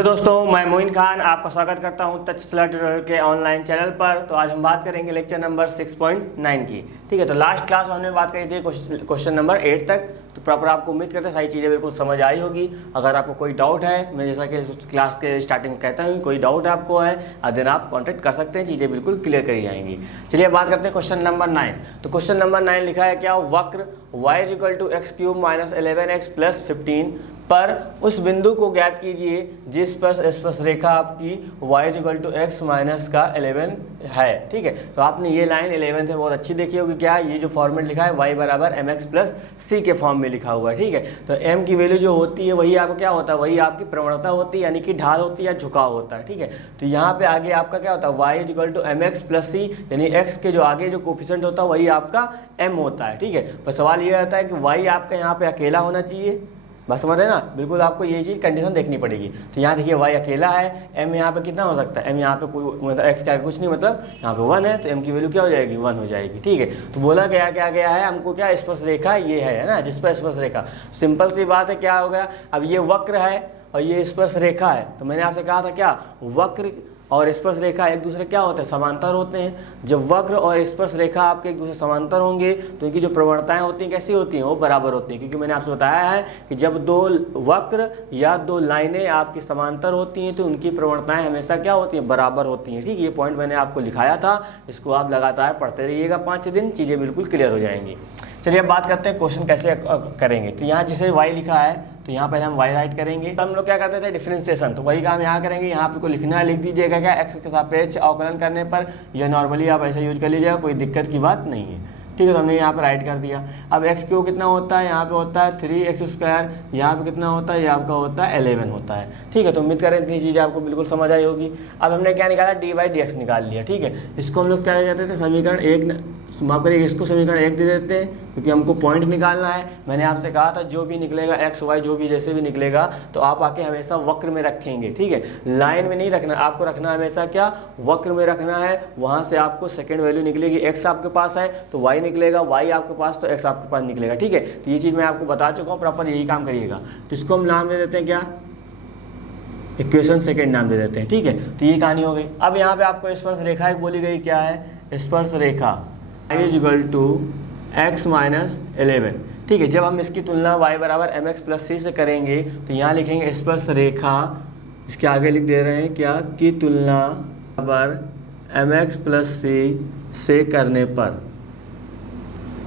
तो दोस्तों मैं मोइन खान आपका स्वागत करता हूं तक्षशिला ट्यूटोरियल के ऑनलाइन चैनल पर। तो आज हम बात करेंगे लेक्चर नंबर 6.9 की। ठीक है, तो लास्ट क्लास में हमने बात करी थी क्वेश्चन नंबर 8 तक। तो प्रॉपर आपको उम्मीद करते हैं सारी चीज़ें बिल्कुल समझ आई होगी। अगर आपको कोई डाउट है, मैं जैसा कि क्लास के स्टार्टिंग में कहता हूँ, कोई डाउट आपको है देन आप कॉन्टेक्ट कर सकते हैं, चीज़ें बिल्कुल क्लियर करी जाएंगी। चलिए बात करते हैं क्वेश्चन नंबर 9। तो क्वेश्चन नंबर 9 लिखा है क्या, वक्र y = x³ - 11x + 15 पर उस बिंदु को ज्ञात कीजिए जिस पर स्पर्शरेखा आपकी y = x - का 11 है। ठीक है, तो आपने ये लाइन 11 से बहुत अच्छी देखी होगी। क्या ये जो फॉर्मेट लिखा है y = mx + c के फॉर्म में लिखा हुआ है। ठीक है, तो m की वैल्यू जो होती है वही आपका क्या होता है, वही आपकी प्रवणता होती है, यानी कि ढाल होती है या झुकाव होता है। ठीक है, तो यहाँ पे आगे आपका क्या होता है, y = mx + c, यानी x के जो आगे जो कोफिशिएंट होता है वही आपका m होता है। ठीक है, पर सवाल ये आता है कि y आपका यहाँ पे अकेला होना चाहिए। बस समझ रहे ना, बिल्कुल आपको ये चीज़ कंडीशन देखनी पड़ेगी। तो यहाँ देखिए y अकेला है, m यहाँ पे कितना हो सकता है, m यहाँ पे कोई मतलब x का कुछ नहीं, मतलब यहाँ पे 1 है, तो m की वैल्यू क्या हो जाएगी, 1 हो जाएगी। ठीक है, तो बोला गया क्या गया है हमको, क्या स्पर्श रेखा ये है ना, जिस पर स्पर्श रेखा, सिंपल सी बात है। क्या हो गया, अब ये वक्र है और ये स्पर्श रेखा है। तो मैंने आपसे कहा था क्या, वक्र और स्पर्श रेखा एक दूसरे क्या होते हैं, समांतर होते हैं। जब वक्र और स्पर्श रेखा आपके एक दूसरे समांतर होंगे तो इनकी जो प्रवणताएं होती हैं कैसी होती हैं, वो बराबर होती हैं। क्योंकि मैंने आपसे बताया है कि जब दो वक्र या दो लाइनें आपकी समांतर होती हैं तो उनकी प्रवणताएं हमेशा क्या होती हैं, बराबर होती हैं। ठीक है, ये पॉइंट मैंने आपको लिखाया था, इसको आप लगातार पढ़ते रहिएगा 5 दिन, चीज़ें बिल्कुल क्लियर हो जाएंगी। चलिए अब बात करते हैं क्वेश्चन कैसे करेंगे। तो यहाँ जिसे y लिखा है तो यहाँ पहले हम y राइट करेंगे। तो हम लोग क्या करते थे, डिफरेंशिएशन, तो वही काम यहाँ करेंगे। यहाँ पे को लिखना है, लिख दीजिएगा क्या, x के सापेक्ष अवकलन करने पर, या नॉर्मली आप ऐसा यूज कर लीजिएगा, कोई दिक्कत की बात नहीं है। ठीक है, तो हमने यहाँ पर राइट कर दिया। अब x³ कितना होता है, यहाँ पे होता है 3x², यहाँ पे कितना होता है, ये आपका होता है 11 होता है। ठीक है, तो उम्मीद करें इतनी चीज़ें आपको बिल्कुल समझ आई होगी। अब हमने क्या निकाला, dy/dx निकाल लिया। ठीक है, इसको हम लोग क्या कहते थे, समीकरण 1, माफ करिए, इसको समीकरण 1 दे देते हैं क्योंकि हमको पॉइंट निकालना है। मैंने आपसे कहा था जो भी निकलेगा x y जो भी जैसे भी निकलेगा तो आप आके हमेशा वक्र में रखेंगे। ठीक है, लाइन में नहीं रखना, आपको रखना हमेशा क्या, वक्र में रखना है। वहाँ से आपको सेकेंड वैल्यू निकलेगी, x आपके पास है तो y निकलेगा, y आपके पास तो x आपके पास निकलेगा। ठीक है, तो ये चीज़ मैं आपको बता चुका हूँ, प्रॉपर यही काम करिएगा। तो इसको हम नाम दे देते हैं क्या, इक्वेशन सेकेंड नाम दे देते हैं। ठीक है, तो ये कहानी हो गई। अब यहाँ पे आपको स्पर्श रेखा एक बोली गई, क्या है, स्पर्श रेखा y = x - 11। ठीक है, जब हम इसकी तुलना y = mx + c से करेंगे तो यहाँ लिखेंगे स्पर्श रेखा, इसके आगे लिख दे रहे हैं क्या, की तुलना पर mx + c से करने पर।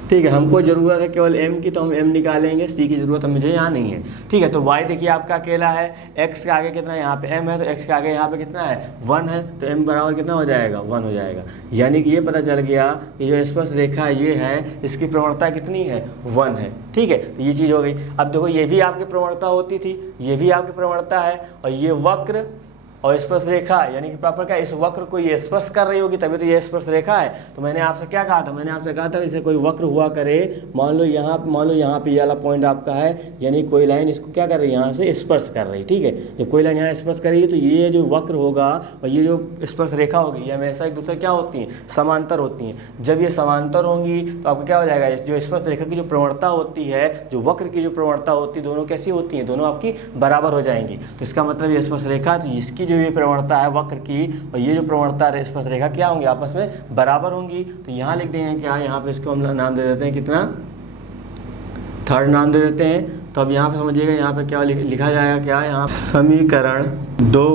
ठीक है, हमको ज़रूरत है केवल m की, तो हम m निकालेंगे, c की ज़रूरत मुझे यहाँ नहीं है। ठीक है, तो y देखिए आपका अकेला है, x के आगे कितना है, यहाँ पे m है, तो x के आगे यहाँ पे कितना है, 1 है, तो m बराबर कितना हो जाएगा, 1 हो जाएगा। यानी कि ये पता चल गया कि जो स्पर्श रेखा ये है, इसकी प्रवणता कितनी है, 1 है। ठीक है, तो ये चीज़ हो गई। अब देखो ये भी आपकी प्रवणता होती थी, ये भी आपकी प्रवणता है, और ये वक्र और स्पर्श रेखा, यानी कि प्रॉपर क्या, इस वक्र को ये स्पर्श कर रही होगी तभी तो ये स्पर्श रेखा है। तो मैंने आपसे क्या कहा था, मैंने आपसे कहा था जैसे कोई वक्र हुआ करे, मान लो यहाँ पे ये वाला पॉइंट आपका है, यानी कोई लाइन इसको क्या कर रही है, यहाँ से स्पर्श कर रही है। ठीक है, जब कोई लाइन यहाँ स्पर्श कर रही है तो ये जो वक्र होगा और ये जो स्पर्श रेखा होगी, ये हमेशा एक दूसरे क्या होती हैं, समांतर होती हैं। जब ये समांतर होंगी तो आपको क्या हो जाएगा, जो स्पर्श रेखा की जो प्रवणता होती है, जो वक्र की जो प्रवणता होती है, दोनों कैसी होती हैं, दोनों आपकी बराबर हो जाएंगी। तो इसका मतलब ये स्पर्श रेखा, तो इसकी जो ये प्रवणता है वक्र की और ये जो प्रवणता है स्पर्श रेखा क्या होंगी, आपस में बराबर होंगी। तो यहाँ लिख देंगे क्या, यहाँ पे इसको हम नाम दे देते हैं कितना, थर्ड नाम दे देते हैं। तो अब यहाँ पे समझिएगा, यहाँ पे क्या लिखा जाएगा, क्या यहाँ समीकरण 2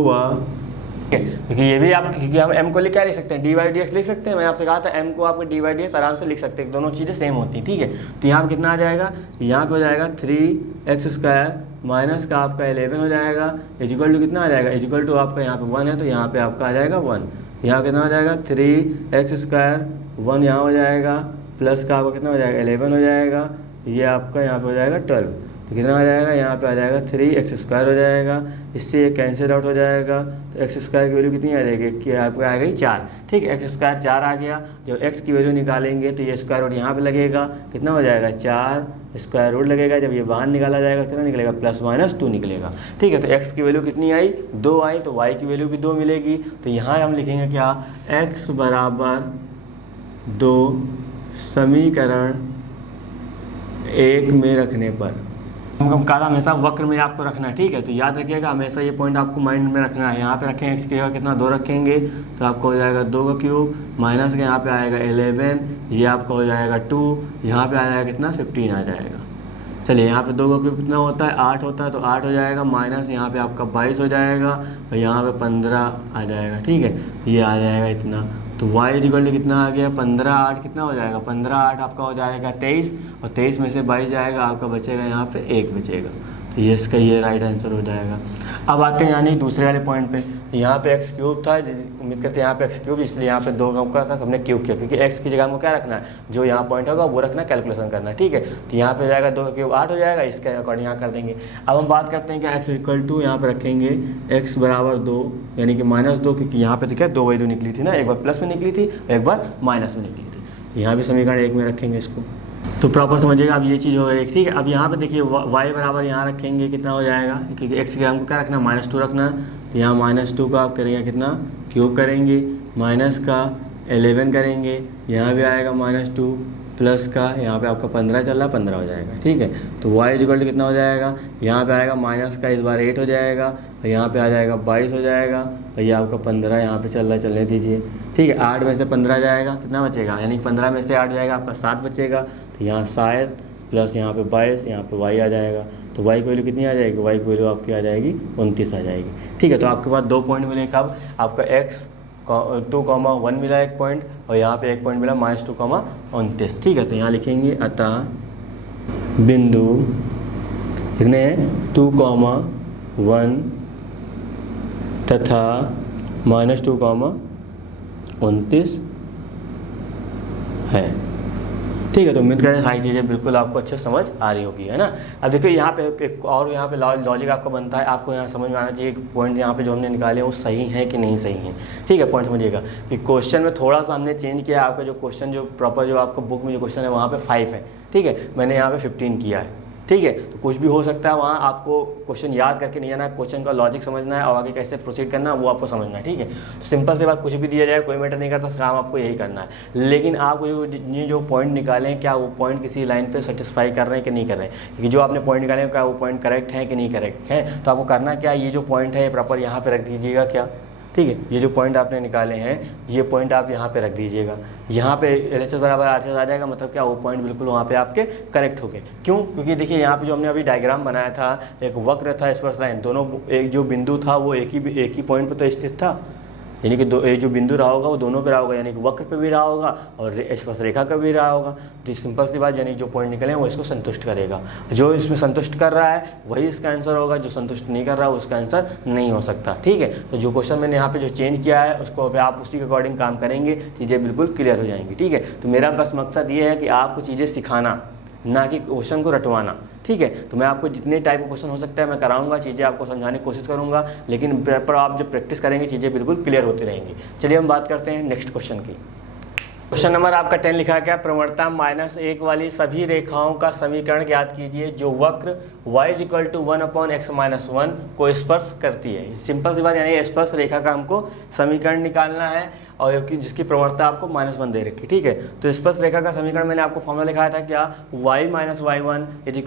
क्योंकि ये भी आप, क्योंकि हम m को क्या लिख सकते हैं, dy/dx लिख सकते हैं। मैंने आपसे कहा था m को आपको dy/dx आराम से लिख सकते हैं, दोनों चीज़ें सेम होती हैं। ठीक है, तो यहाँ पे कितना आ जाएगा, यहाँ पे हो जाएगा 3x² माइनस का आपका 11 हो जाएगा, इक्वल टू कितना आ जाएगा, इक्वल टू आपका यहाँ पे 1 है तो यहाँ पे आपका आ जाएगा 1। यहाँ कितना हो जाएगा, 3x², 1 यहाँ हो जाएगा, प्लस का आपका कितना हो जाएगा, 11 हो जाएगा, ये आपका यहाँ पे हो जाएगा 12। तो कितना आ जाएगा, यहाँ पे आ जाएगा 3x² हो जाएगा, इससे ये कैंसिल आउट हो जाएगा। तो x² की वैल्यू कितनी आ जाएगी, कि आपको आ गई 4। ठीक है, x² 4 आ गया। जब x की वैल्यू निकालेंगे तो ये स्क्वायर रूट यहाँ पे लगेगा, कितना हो जाएगा, 4 स्क्वायर रूट लगेगा। जब ये बाहर निकाला जाएगा कितना निकलेगा, +-2 निकलेगा। ठीक है, तो x की वैल्यू कितनी आई, 2 आई, तो y की वैल्यू भी 2 मिलेगी। तो यहाँ हम लिखेंगे क्या, x = 2 समीकरण 1 में रखने पर। हम कहा था हमेशा वक्र में आपको रखना है, ठीक है। तो याद रखिएगा हमेशा ये पॉइंट आपको माइंड में रखना है। यहाँ पे रखेंगे एक्स की जगह कितना 2 रखेंगे तो आपको हो जाएगा 2 का क्यूब माइनस के यहाँ पे आएगा 11, ये आपका हो जाएगा 2, यहाँ पे आ जाएगा कितना 15 आ जाएगा। चलिए यहाँ पे 2 का क्यूब कितना होता है 8 होता है, तो 8 हो जाएगा माइनस यहाँ पे आपका 22 हो जाएगा और यहाँ पे 15 आ जाएगा, ठीक है। तो ये आ जाएगा इतना, तो y इक्वल टू कितना आ गया 15 8 कितना हो जाएगा 15 8 आपका हो जाएगा 23, और 23 में से 22 जाएगा आपका बचेगा यहाँ पे 1 बचेगा। तो ये इसका ये राइट आंसर हो जाएगा। अब आते हैं यानी दूसरे वाले पॉइंट पे। यहाँ पे एक्स क्यूब था, उम्मीद करते हैं यहाँ पे एक्स क्यूब, इसलिए यहाँ पे 2 का हमने क्यूब किया, क्योंकि एक्स की जगह हमको क्या रखना है, जो यहाँ पॉइंट होगा वो रखना, कैलकुलेशन करना है, ठीक है। तो यहाँ पे जाएगा 2 का क्यूब 8 हो जाएगा, इसके अकॉर्डिंग यहाँ कर देंगे। अब हम बात करते हैं कि एक्स इक्वल टू यहाँ पे रखेंगे एक्स बराबर 2 यानी कि -2, क्योंकि यहाँ पे तो क्या 2 वैल्यू निकली थी ना, एक बार प्लस में निकली थी एक बार माइनस में निकली थी। तो यहाँ भी समीकरण 1 में रखेंगे इसको, तो प्रॉपर समझिएगा। अब ये चीज़ हो गई, ठीक है। अब यहाँ पे देखिए y बराबर यहाँ रखेंगे कितना हो जाएगा, क्योंकि x के हमको क्या रखना है -2 रखना है, तो यहाँ -2 का आप करेंगे कितना क्यूब करेंगे, माइनस का 11 करेंगे, यहाँ भी आएगा -2 प्लस का यहाँ पे आपका 15 चल रहा 15 हो जाएगा, ठीक है। तो y इक्वल टू कितना हो जाएगा, यहाँ पे आएगा माइनस का इस बार 8 हो जाएगा और यहाँ पे आ जाएगा 22 हो जाएगा और ये आपका 15 यहाँ पे चल रहा है, चलने दीजिए, ठीक है। 8 में से 15 जाएगा कितना बचेगा, यानी 15 में से 8 जाएगा आपका 7 बचेगा, तो यहाँ शायद प्लस यहाँ पे 22 यहाँ पे y आ जाएगा, तो y की वैल्यू कितनी आ जाएगी, y की वैल्यू आपकी आ जाएगी 29 आ जाएगी, ठीक है। तो आपके पास 2 पॉइंट मिले, कब आपका x 2,1 मिला 1 पॉइंट और यहाँ पे 1 पॉइंट मिला -2,29, ठीक है। तो यहाँ लिखेंगे अतः बिंदु कितने हैं 2,1 तथा -2,29 है, ठीक है। तो उम्मीद करें सारी चीज़ें बिल्कुल आपको अच्छे समझ आ रही होगी, है ना। अब देखिए यहाँ पे एक और यहाँ पे लॉजिक आपको बनता है, आपको यहाँ समझ में आना चाहिए कि पॉइंट यहाँ पे जो हमने निकाले वो सही है कि नहीं सही है, ठीक है। पॉइंट समझिएगा कि क्वेश्चन में थोड़ा सा हमने चेंज किया, आपका जो क्वेश्चन जो प्रॉपर जो आपका बुक में जो क्वेश्चन है वहाँ पे 5 है, ठीक है, मैंने यहाँ पे 15 किया है, ठीक है। तो कुछ भी हो सकता है, वहाँ आपको क्वेश्चन याद करके नहीं आना है, क्वेश्चन का लॉजिक समझना है और आगे कैसे प्रोसीड करना है वो आपको समझना है, ठीक है। तो सिंपल सी बात, कुछ भी दिया जाए कोई मैटर नहीं करता, काम आपको यही करना है। लेकिन आप जो पॉइंट निकालें क्या वो पॉइंट किसी लाइन पे सेटिस्फाई कर रहे हैं कि नहीं कर रहे हैं, क्योंकि जो आपने पॉइंट निकाले क्या वो पॉइंट करेक्ट है कि नहीं करेक्ट है। तो आपको करना क्या, ये जो पॉइंट है प्रॉपर यहाँ पर रख दीजिएगा क्या, ठीक है। ये जो पॉइंट आपने निकाले हैं ये पॉइंट आप यहाँ पे रख दीजिएगा, यहाँ पे LHS बराबर RHS आ जाएगा, मतलब क्या वो पॉइंट बिल्कुल वहाँ पे आपके करेक्ट हो गए। क्यों, क्योंकि देखिए यहाँ पे जो हमने अभी डायग्राम बनाया था, एक वक्र था स्पर्श लाइन, दोनों एक जो बिंदु था वो एक ही पॉइंट पर तो स्थित था, यानी कि जो बिंदु रहा होगा वो दोनों पे रहा होगा, यानी कि वक्र पे भी रहा होगा और स्पर्श रेखा का भी रहा होगा। तो सिंपल सी बात, यानी जो पॉइंट निकले वो इसको संतुष्ट करेगा, जो इसमें संतुष्ट कर रहा है वही इसका आंसर होगा, जो संतुष्ट नहीं कर रहा है उसका आंसर नहीं हो सकता, ठीक है। तो जो क्वेश्चन मैंने यहाँ पे जो चेंज किया है उसको आप उसी के अकॉर्डिंग काम करेंगे, चीज़ें बिल्कुल क्लियर हो जाएंगी, ठीक है। तो मेरा बस मकसद ये है कि आपको चीज़ें सिखाना, ना कि क्वेश्चन को रटवाना, ठीक है। तो मैं आपको जितने टाइप का क्वेश्चन हो सकता है मैं कराऊंगा, चीज़ें आपको समझाने की कोशिश करूंगा, लेकिन पर आप जब प्रैक्टिस करेंगे चीज़ें बिल्कुल क्लियर होती रहेंगी। चलिए हम बात करते हैं नेक्स्ट क्वेश्चन की। क्वेश्चन नंबर आपका 10 लिखा गया, प्रवणता -1 वाली सभी रेखाओं का समीकरण ज्ञात कीजिए जो वक्र y = 1/x-1 को स्पर्श करती है। सिंपल सी बात, यानी स्पर्श रेखा का हमको समीकरण निकालना है और जिसकी प्रवणता आपको -1 दे रखी, ठीक है। तो स्पर्श रेखा का समीकरण मैंने आपको फॉर्मूला लिखाया था क्या, y - y1 =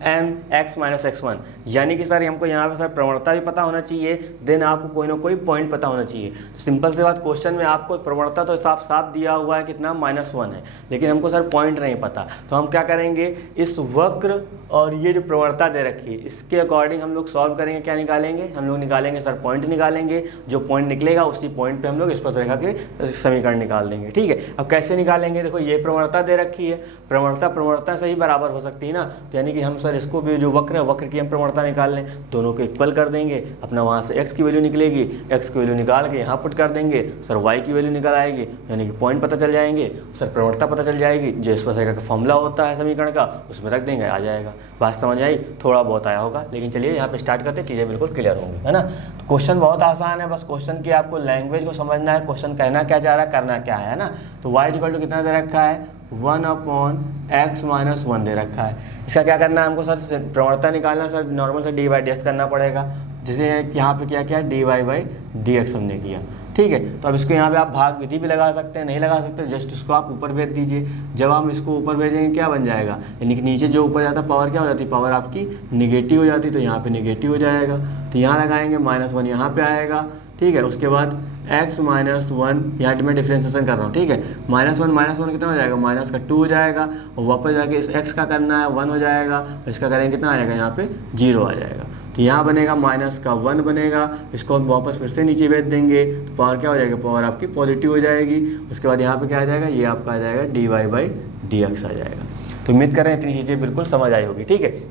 mx-x1, यानी कि सर हमको यहाँ पे सर प्रवणता भी पता होना चाहिए, देन आपको कोई ना कोई पॉइंट पता होना चाहिए। तो सिंपल सी बात, क्वेश्चन में आपको प्रवणता तो साफ साफ दिया हुआ है कितना -1 है, लेकिन हमको सर पॉइंट नहीं पता। तो हम क्या करेंगे, इस वक्र और ये जो प्रवणता दे रखी है इसके अकॉर्डिंग हम लोग सॉल्व करेंगे, क्या निकालेंगे, हम लोग निकालेंगे सर पॉइंट निकालेंगे, जो पॉइंट निकलेगा उसी पॉइंट पे हम लोग स्पर्श रेखा के समीकरण निकाल देंगे, ठीक है। अब कैसे निकालेंगे, देखो ये प्रवणता दे रखी है, प्रवणता से ही बराबर हो सकती है ना, तो यानी कि हम सर इसको भी जो वक्र है वक्र की हम प्रवणता निकाल लें, दोनों को इक्वल कर देंगे, अपना वहाँ से x की वैल्यू निकलेगी, x की वैल्यू निकाल के यहाँ पुट कर देंगे, सर y की वैल्यू निकल आएगी, यानी कि पॉइंट पता चल जाएंगे, सर प्रवणता पता चल जाएगी, जो स्पर्श रेखा का फॉर्मूला होता है समीकरण का उसमें रख देंगे, आ जाएगा। बात समझ आई, थोड़ा बहुत आया होगा, लेकिन चलिए यहाँ पे स्टार्ट करते, चीज़ें बिल्कुल क्लियर होंगी, है ना। तो क्वेश्चन बहुत आसान है, बस क्वेश्चन की आपको लैंग्वेज को समझना है, क्वेश्चन कहना क्या चाह रहा है, करना क्या है ना। तो y = कितना दे रखा है, 1/x-1 दे रखा है। इसका क्या करना है हमको सर, प्रवणता निकालना सर, नॉर्मल से dy/dx करना पड़ेगा, जैसे यहाँ पे क्या किया dy/dx हमने किया, ठीक ठीक है। तो अब इसको यहाँ पे आप भाग विधि भी लगा सकते हैं, नहीं लगा सकते, जस्ट इसको आप ऊपर भेज दीजिए। जब हम इसको ऊपर भेजेंगे क्या बन जाएगा, यानी कि नीचे जो ऊपर जाता है पावर क्या हो जाती है, पावर आपकी निगेटिव हो जाती है, तो यहाँ पे निगेटिव हो जाएगा। तो यहाँ लगाएंगे -1 यहाँ पे आएगा, ठीक है। उसके बाद x - 1 यहाँ मैं डिफ्रेंसिएशन कर रहा हूँ, ठीक है। -1 कितना हो जाएगा, माइनस का 2 हो जाएगा, और वापस जाके इस x का करना है 1 हो जाएगा, और इसका करेंगे कितना आ जाएगा, यहाँ पे 0 आ जाएगा। तो यहाँ बनेगा -1 बनेगा, इसको हम वापस फिर से नीचे भेज देंगे तो पावर क्या हो जाएगा, पावर आपकी पॉजिटिव हो जाएगी। उसके बाद यहाँ पे क्या आ जाएगा, ये आपका आ जाएगा dy/dx आ जाएगा। तो उम्मीद करें इतनी चीज़ें बिल्कुल समझ आई होगी, ठीक है।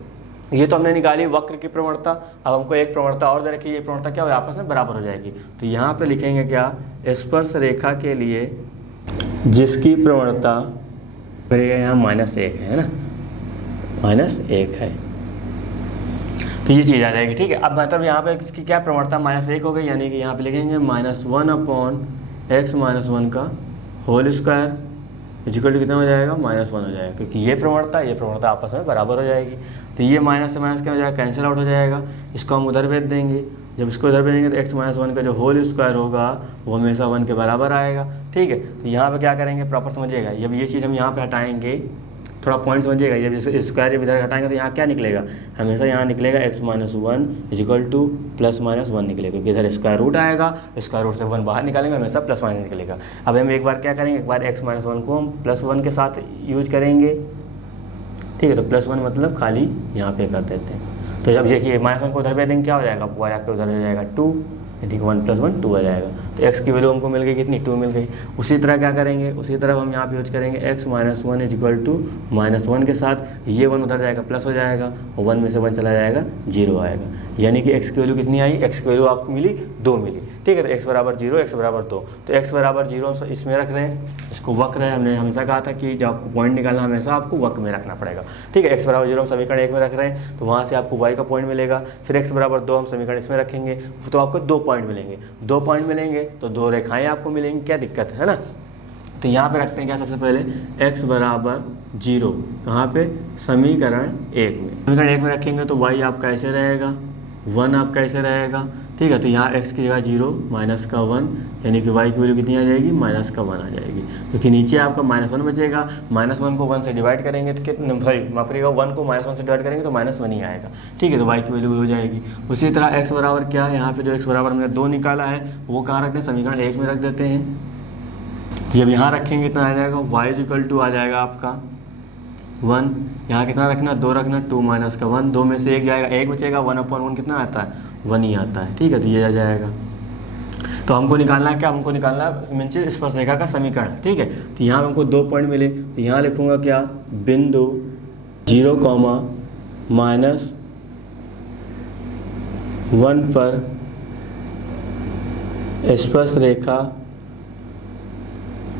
ये तो हमने निकाली वक्र की प्रवणता। अब हमको एक प्रवणता और दे रखी है, ये प्रवणता क्या हो आपस में बराबर हो जाएगी। तो यहाँ पे लिखेंगे क्या, स्पर्श रेखा के लिए जिसकी प्रवणता यहाँ -1 है ना, -1 है, तो ये चीज़ आ जाएगी, ठीक है। अब मतलब यहाँ पे इसकी क्या प्रवणता -1 हो गई, यानी कि यहाँ पे लिखेंगे -1/x - 1 का होल स्क्वायर इक्वल टू कितना हो जाएगा, -1 हो जाएगा, क्योंकि ये प्रवणता आपस में बराबर हो जाएगी। तो ये माइनस से माइनस क्या हो जाएगा, कैंसिल आउट हो जाएगा। इसको हम उधर भेज देंगे, जब इसको उधर भेजेंगे तो x - 1 का जो होल स्क्वायर होगा वो हमेशा 1 के बराबर आएगा, ठीक है। तो यहाँ पे क्या करेंगे, प्रॉपर समझिएगा, जब ये चीज़ हम यहाँ पे हटाएंगे, थोड़ा पॉइंट समझिएगा, जब स्क्वायर जब इधर हटाएंगे तो यहाँ क्या निकलेगा, हमेशा यहाँ निकलेगा x - 1 इक्वल टू +-1 निकलेगा, क्योंकि इधर स्क्वायर रूट आएगा, स्क्वायर रूट से 1 बाहर निकालेंगे, हमेशा +- निकलेगा। अब हम एक बार क्या करेंगे, एक बार x - 1 को हम +1 के साथ यूज करेंगे, ठीक है। तो +1 मतलब खाली यहाँ पे कर देते हैं। तो जब देखिए -1 को उधर भेज देंगे क्या हो जाएगा, आपको आके उधर हो जाएगा 2, यानी कि 1 + 1 2 आ जाएगा। तो x की वैल्यू हमको मिल गई कितनी, 2 मिल गई। उसी तरह क्या करेंगे, उसी तरह हम यहाँ पे यूज करेंगे x - 1 इक्वल टू -1 के साथ ये 1 उधर जाएगा, प्लस हो जाएगा, और 1 में से 1 चला जाएगा, 0 आएगा। यानी कि x की वैल्यू कितनी आई, x की वैल्यू आपको मिली 2 मिली, ठीक है। तो x = 0, x = 2, तो x = 0 हम इसमें रख रहे हैं, इसको वक्र है, हमने हमेशा कहा था कि जब आपको पॉइंट निकालना हमेशा आपको वक्र में रखना पड़ेगा, ठीक है। x = 0 हम समीकरण 1 में रख रहे हैं, तो वहाँ से आपको y का पॉइंट मिलेगा। फिर x = 2 हम समीकरण इसमें रखेंगे, तो आपको 2 पॉइंट मिलेंगे, 2 पॉइंट मिलेंगे तो 2 रेखाएँ आपको मिलेंगी, क्या दिक्कत है ना। तो यहाँ पे रखते हैं क्या, सबसे पहले x = 0 कहाँ पे, समीकरण 1 में। समीकरण 1 में रखेंगे तो y आपका ऐसे रहेगा, 1 आपका ऐसे रहेगा, ठीक है। तो यहाँ x की जगह 0 -1, यानी कि y की वैल्यू कितनी आ जाएगी, -1 आ जाएगी, क्योंकि नीचे आपका -1 बचेगा। -1 को 1 से डिवाइड करेंगे तो कितने, सॉरी माफ करिएगा, 1 को -1 से डिवाइड करेंगे तो -1 ही आएगा, ठीक है। तो y की वैल्यू हो जाएगी। उसी तरह x बराबर क्या है, यहाँ पे जो x बराबर हमने 2 निकाला है वो कहाँ रखते हैं, समीकरण 1 में रख देते हैं। जब यहाँ रखेंगे कितना आ जाएगा, y = आ जाएगा आपका 1, यहाँ कितना रखना, 2 रखना, 2 - 1, 2 में से 1 जाएगा, 1 बचेगा, 1/1 कितना आता है, 1 ही आता है, ठीक है। तो ये आ जाएगा। तो हमको निकालना है क्या, हमको निकालना है मीन्स स्पर्श रेखा का समीकरण, ठीक है। तो यहाँ हमको 2 पॉइंट मिले, तो यहाँ लिखूँगा क्या, बिंदु 0, -1 पर स्पर्श रेखा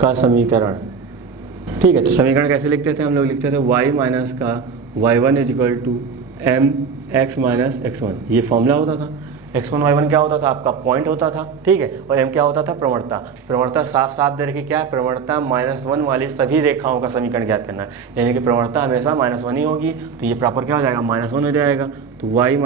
का समीकरण, ठीक है। तो समीकरण कैसे लिखते थे हम लोग, लिखते थे y - equal to mx - x1, ये फॉर्मूला होता था। x1 y1 क्या होता था, आपका पॉइंट होता था, ठीक है, और m क्या होता था, प्रवणता। प्रवणता साफ साफ दे रखी, क्या है, प्रवणता -1 वाली सभी रेखाओं का समीकरण ज्ञात करना है, यानी कि प्रवणता हमेशा -1 ही होगी। तो ये प्रॉपर क्या हो जाएगा, -1 हो जाएगा। तो y-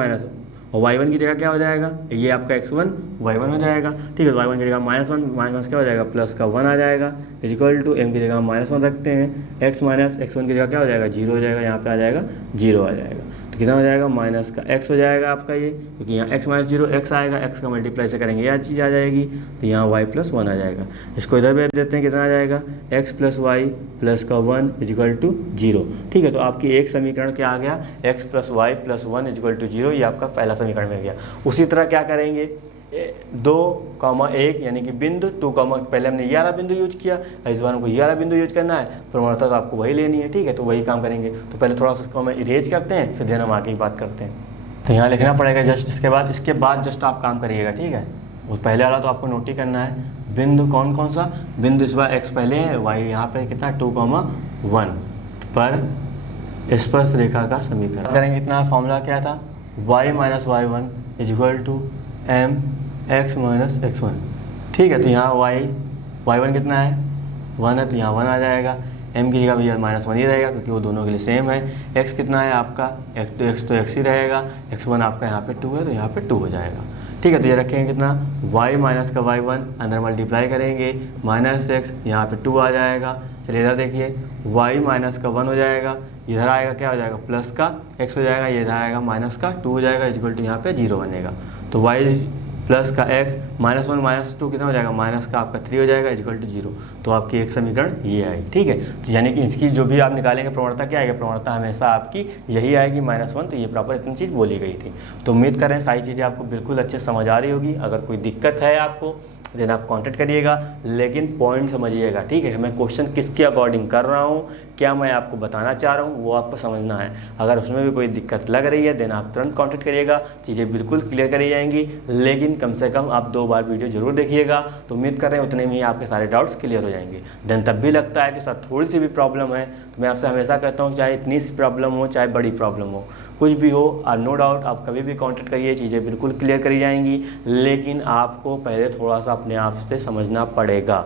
और y1 की जगह क्या हो जाएगा, ये आपका x1 y1 हो जाएगा, ठीक है। तो y1 की जगह -1 क्या हो जाएगा, +1 आ जाएगा, इक्वल टू m की जगह -1 रखते हैं, x - x1 की जगह क्या हो जाएगा, 0 हो जाएगा, यहाँ पे आ जाएगा 0 आ जाएगा। तो कितना हो जाएगा, -x हो जाएगा आपका ये, क्योंकि यहाँ x - 0 x आएगा, x का मल्टीप्लाई से करेंगे यह चीज़ आ जाएगी, तो यहाँ y + 1 आ जाएगा। इसको इधर भेज देते हैं, कितना आ जाएगा, x + y + 1 इक्वल टू 0, ठीक है। तो आपकी एक समीकरण क्या आ गया, x + y + 1 इक्वल टू 0, ये आपका पहला समीकरण मिल गया। उसी तरह क्या करेंगे, 2,1 यानी कि बिंदु 2, पहले हमने ये वाला बिंदु यूज किया, इस बार हमको ये वाला बिंदु यूज करना है, प्रवणता तो आपको वही लेनी है, ठीक है। तो वही काम करेंगे। तो पहले थोड़ा सा इसको हम इरेज करते हैं, फिर हम आगे की बात करते हैं। तो यहाँ लिखना पड़ेगा जस्ट, इसके बाद जस्ट आप काम करिएगा, ठीक है। वो पहले वाला तो आपको नोट ही करना है। बिंदु कौन सा बिंदु, इस बार x पहले है, y यहाँ पे कितना 2,1 पर स्पर्श रेखा का समीकरण करेंगे। कितना फॉर्मूला क्या था, y - y1 equal to mx - x1, ठीक है। तो यहाँ y1 कितना है, 1 है, तो यहाँ 1 आ जाएगा। m की जगह भैया -1 ही रहेगा, क्योंकि वो दोनों के लिए सेम है। x कितना है आपका, x तो x ही रहेगा, x1 आपका यहाँ पे 2 है, तो यहाँ पे 2 हो जाएगा। ठीक है। तो ये रखेंगे कितना, y माइनस का y1 अंदर मल्टीप्लाई करेंगे, माइनस एक्स यहाँ पे 2 आ जाएगा। चलिए इधर देखिए, y माइनस का 1 हो जाएगा, इधर आएगा क्या हो जाएगा, प्लस का x हो जाएगा, ये इधर आएगा माइनस का 2 हो जाएगा, इक्वल टू यहाँ पे 0 बनेगा। तो y प्लस का x माइनस 1 माइनस 2 कितना हो जाएगा, माइनस का आपका 3 हो जाएगा, इक्वल टू 0। तो आपकी एक समीकरण ये आएगी। ठीक है। तो यानी कि इसकी जो भी आप निकालेंगे प्रवणता क्या आएगी, प्रवणता हमेशा आपकी यही आएगी, -1। तो ये प्रॉपर इतनी चीज़ बोली गई थी। तो उम्मीद करें सारी चीज़ें आपको बिल्कुल अच्छे समझ आ रही होगी। अगर कोई दिक्कत है आपको देन आप कांटेक्ट करिएगा, लेकिन पॉइंट समझिएगा। ठीक है, मैं क्वेश्चन किसके अकॉर्डिंग कर रहा हूँ, क्या मैं आपको बताना चाह रहा हूँ, वो आपको समझना है। अगर उसमें भी कोई दिक्कत लग रही है देन आप तुरंत कांटेक्ट करिएगा, चीज़ें बिल्कुल क्लियर करी जाएंगी। लेकिन कम से कम आप 2 बार वीडियो जरूर देखिएगा। तो उम्मीद कर रहे हैं उतने में ही आपके सारे डाउट्स क्लियर हो जाएंगे। देन तब भी लगता है कि सर थोड़ी सी भी प्रॉब्लम है, तो मैं आपसे हमेशा कहता हूँ चाहे इतनी सी प्रॉब्लम हो चाहे बड़ी प्रॉब्लम हो, कुछ भी हो, और नो डाउट आप कभी भी कांटेक्ट करिए, चीज़ें बिल्कुल क्लियर करी जाएंगी। लेकिन आपको पहले थोड़ा सा अपने आप से समझना पड़ेगा।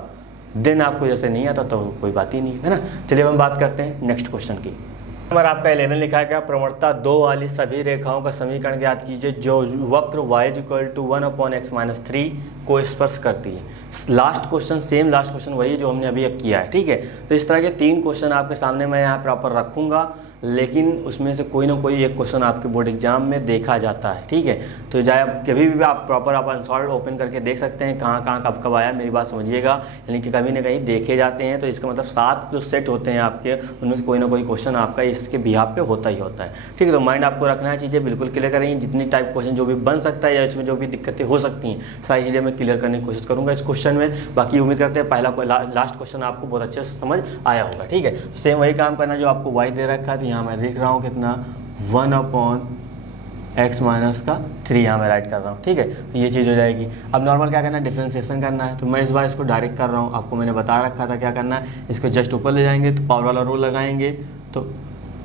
देन आपको जैसे नहीं आता तो कोई बात ही नहीं है ना। चलिए हम बात करते हैं नेक्स्ट क्वेश्चन की। नंबर आपका 11 लिखा है क्या, प्रवणता 2 वाली सभी रेखाओं का समीकरण ज्ञात कीजिए जो वक्र y = 1/x-3 को स्पर्श करती है। Last question same, last question वही जो हमने अभी किया है। ठीक है। तो इस तरह के 3 क्वेश्चन आपके सामने मैं यहाँ प्रॉपर रखूँगा, लेकिन उसमें से कोई ना कोई एक क्वेश्चन आपके बोर्ड एग्जाम में देखा जाता है। ठीक है। तो चाहे कभी भी आप प्रॉपर आप आंसर ओपन करके देख सकते हैं कहाँ कहाँ कब कब आया, मेरी बात समझिएगा। यानी कि कभी ना कहीं देखे जाते हैं, तो इसका मतलब 7 जो सेट होते हैं आपके, उनमें से कोई ना कोई क्वेश्चन आपका इसके बिहाफ पे होता ही होता है। ठीक है। तो माइंड आपको रखना है, चीज़ें बिल्कुल क्लियर करेंगे। जितनी टाइप क्वेश्चन जो भी बन सकता है या इसमें जो भी दिक्कतें हो सकती हैं, सारी चीज़ें मैं क्लियर करने की कोशिश करूँगा इस क्वेश्चन में। बाकी उम्मीद करते हैं पहला लास्ट क्वेश्चन आपको बहुत अच्छे से समझ आया होगा। ठीक है। तो सेम वही काम करना जो आपको y दे रखा है। तो यहाँ मैं लिख रहा हूँ कितना, 1/x-3 यहाँ मैं राइट कर रहा हूँ। ठीक है। तो ये चीज़ हो जाएगी। अब नॉर्मल क्या करना है, डिफ्रेंसिएशन करना है। तो मैं इस बार इसको डायरेक्ट कर रहा हूँ, आपको मैंने बता रखा था क्या करना है। इसको जस्ट ऊपर ले जाएंगे तो पावर वाला रूल लगाएंगे। तो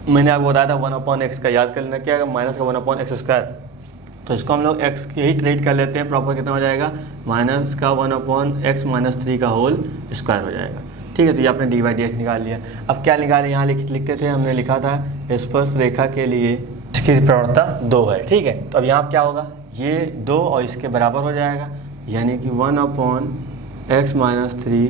मैंने आपको बताया था 1/x का याद कर लेना, क्या माइनस का 1/x²। तो इसको हम लोग x के ही ट्रीट कर लेते हैं, प्रॉपर कितना हो जाएगा, माइनस का 1/x-3 का होल स्क्वायर हो जाएगा। ठीक है। तो ये आपने dy/dx निकाल लिया। अब क्या निकाले, यहाँ लिखते थे, हमने लिखा था स्पर्श रेखा के लिए इसकी प्रवणता 2 है। ठीक है। तो अब यहाँ क्या होगा, ये 2 और इसके बराबर हो जाएगा, यानी कि 1/x-3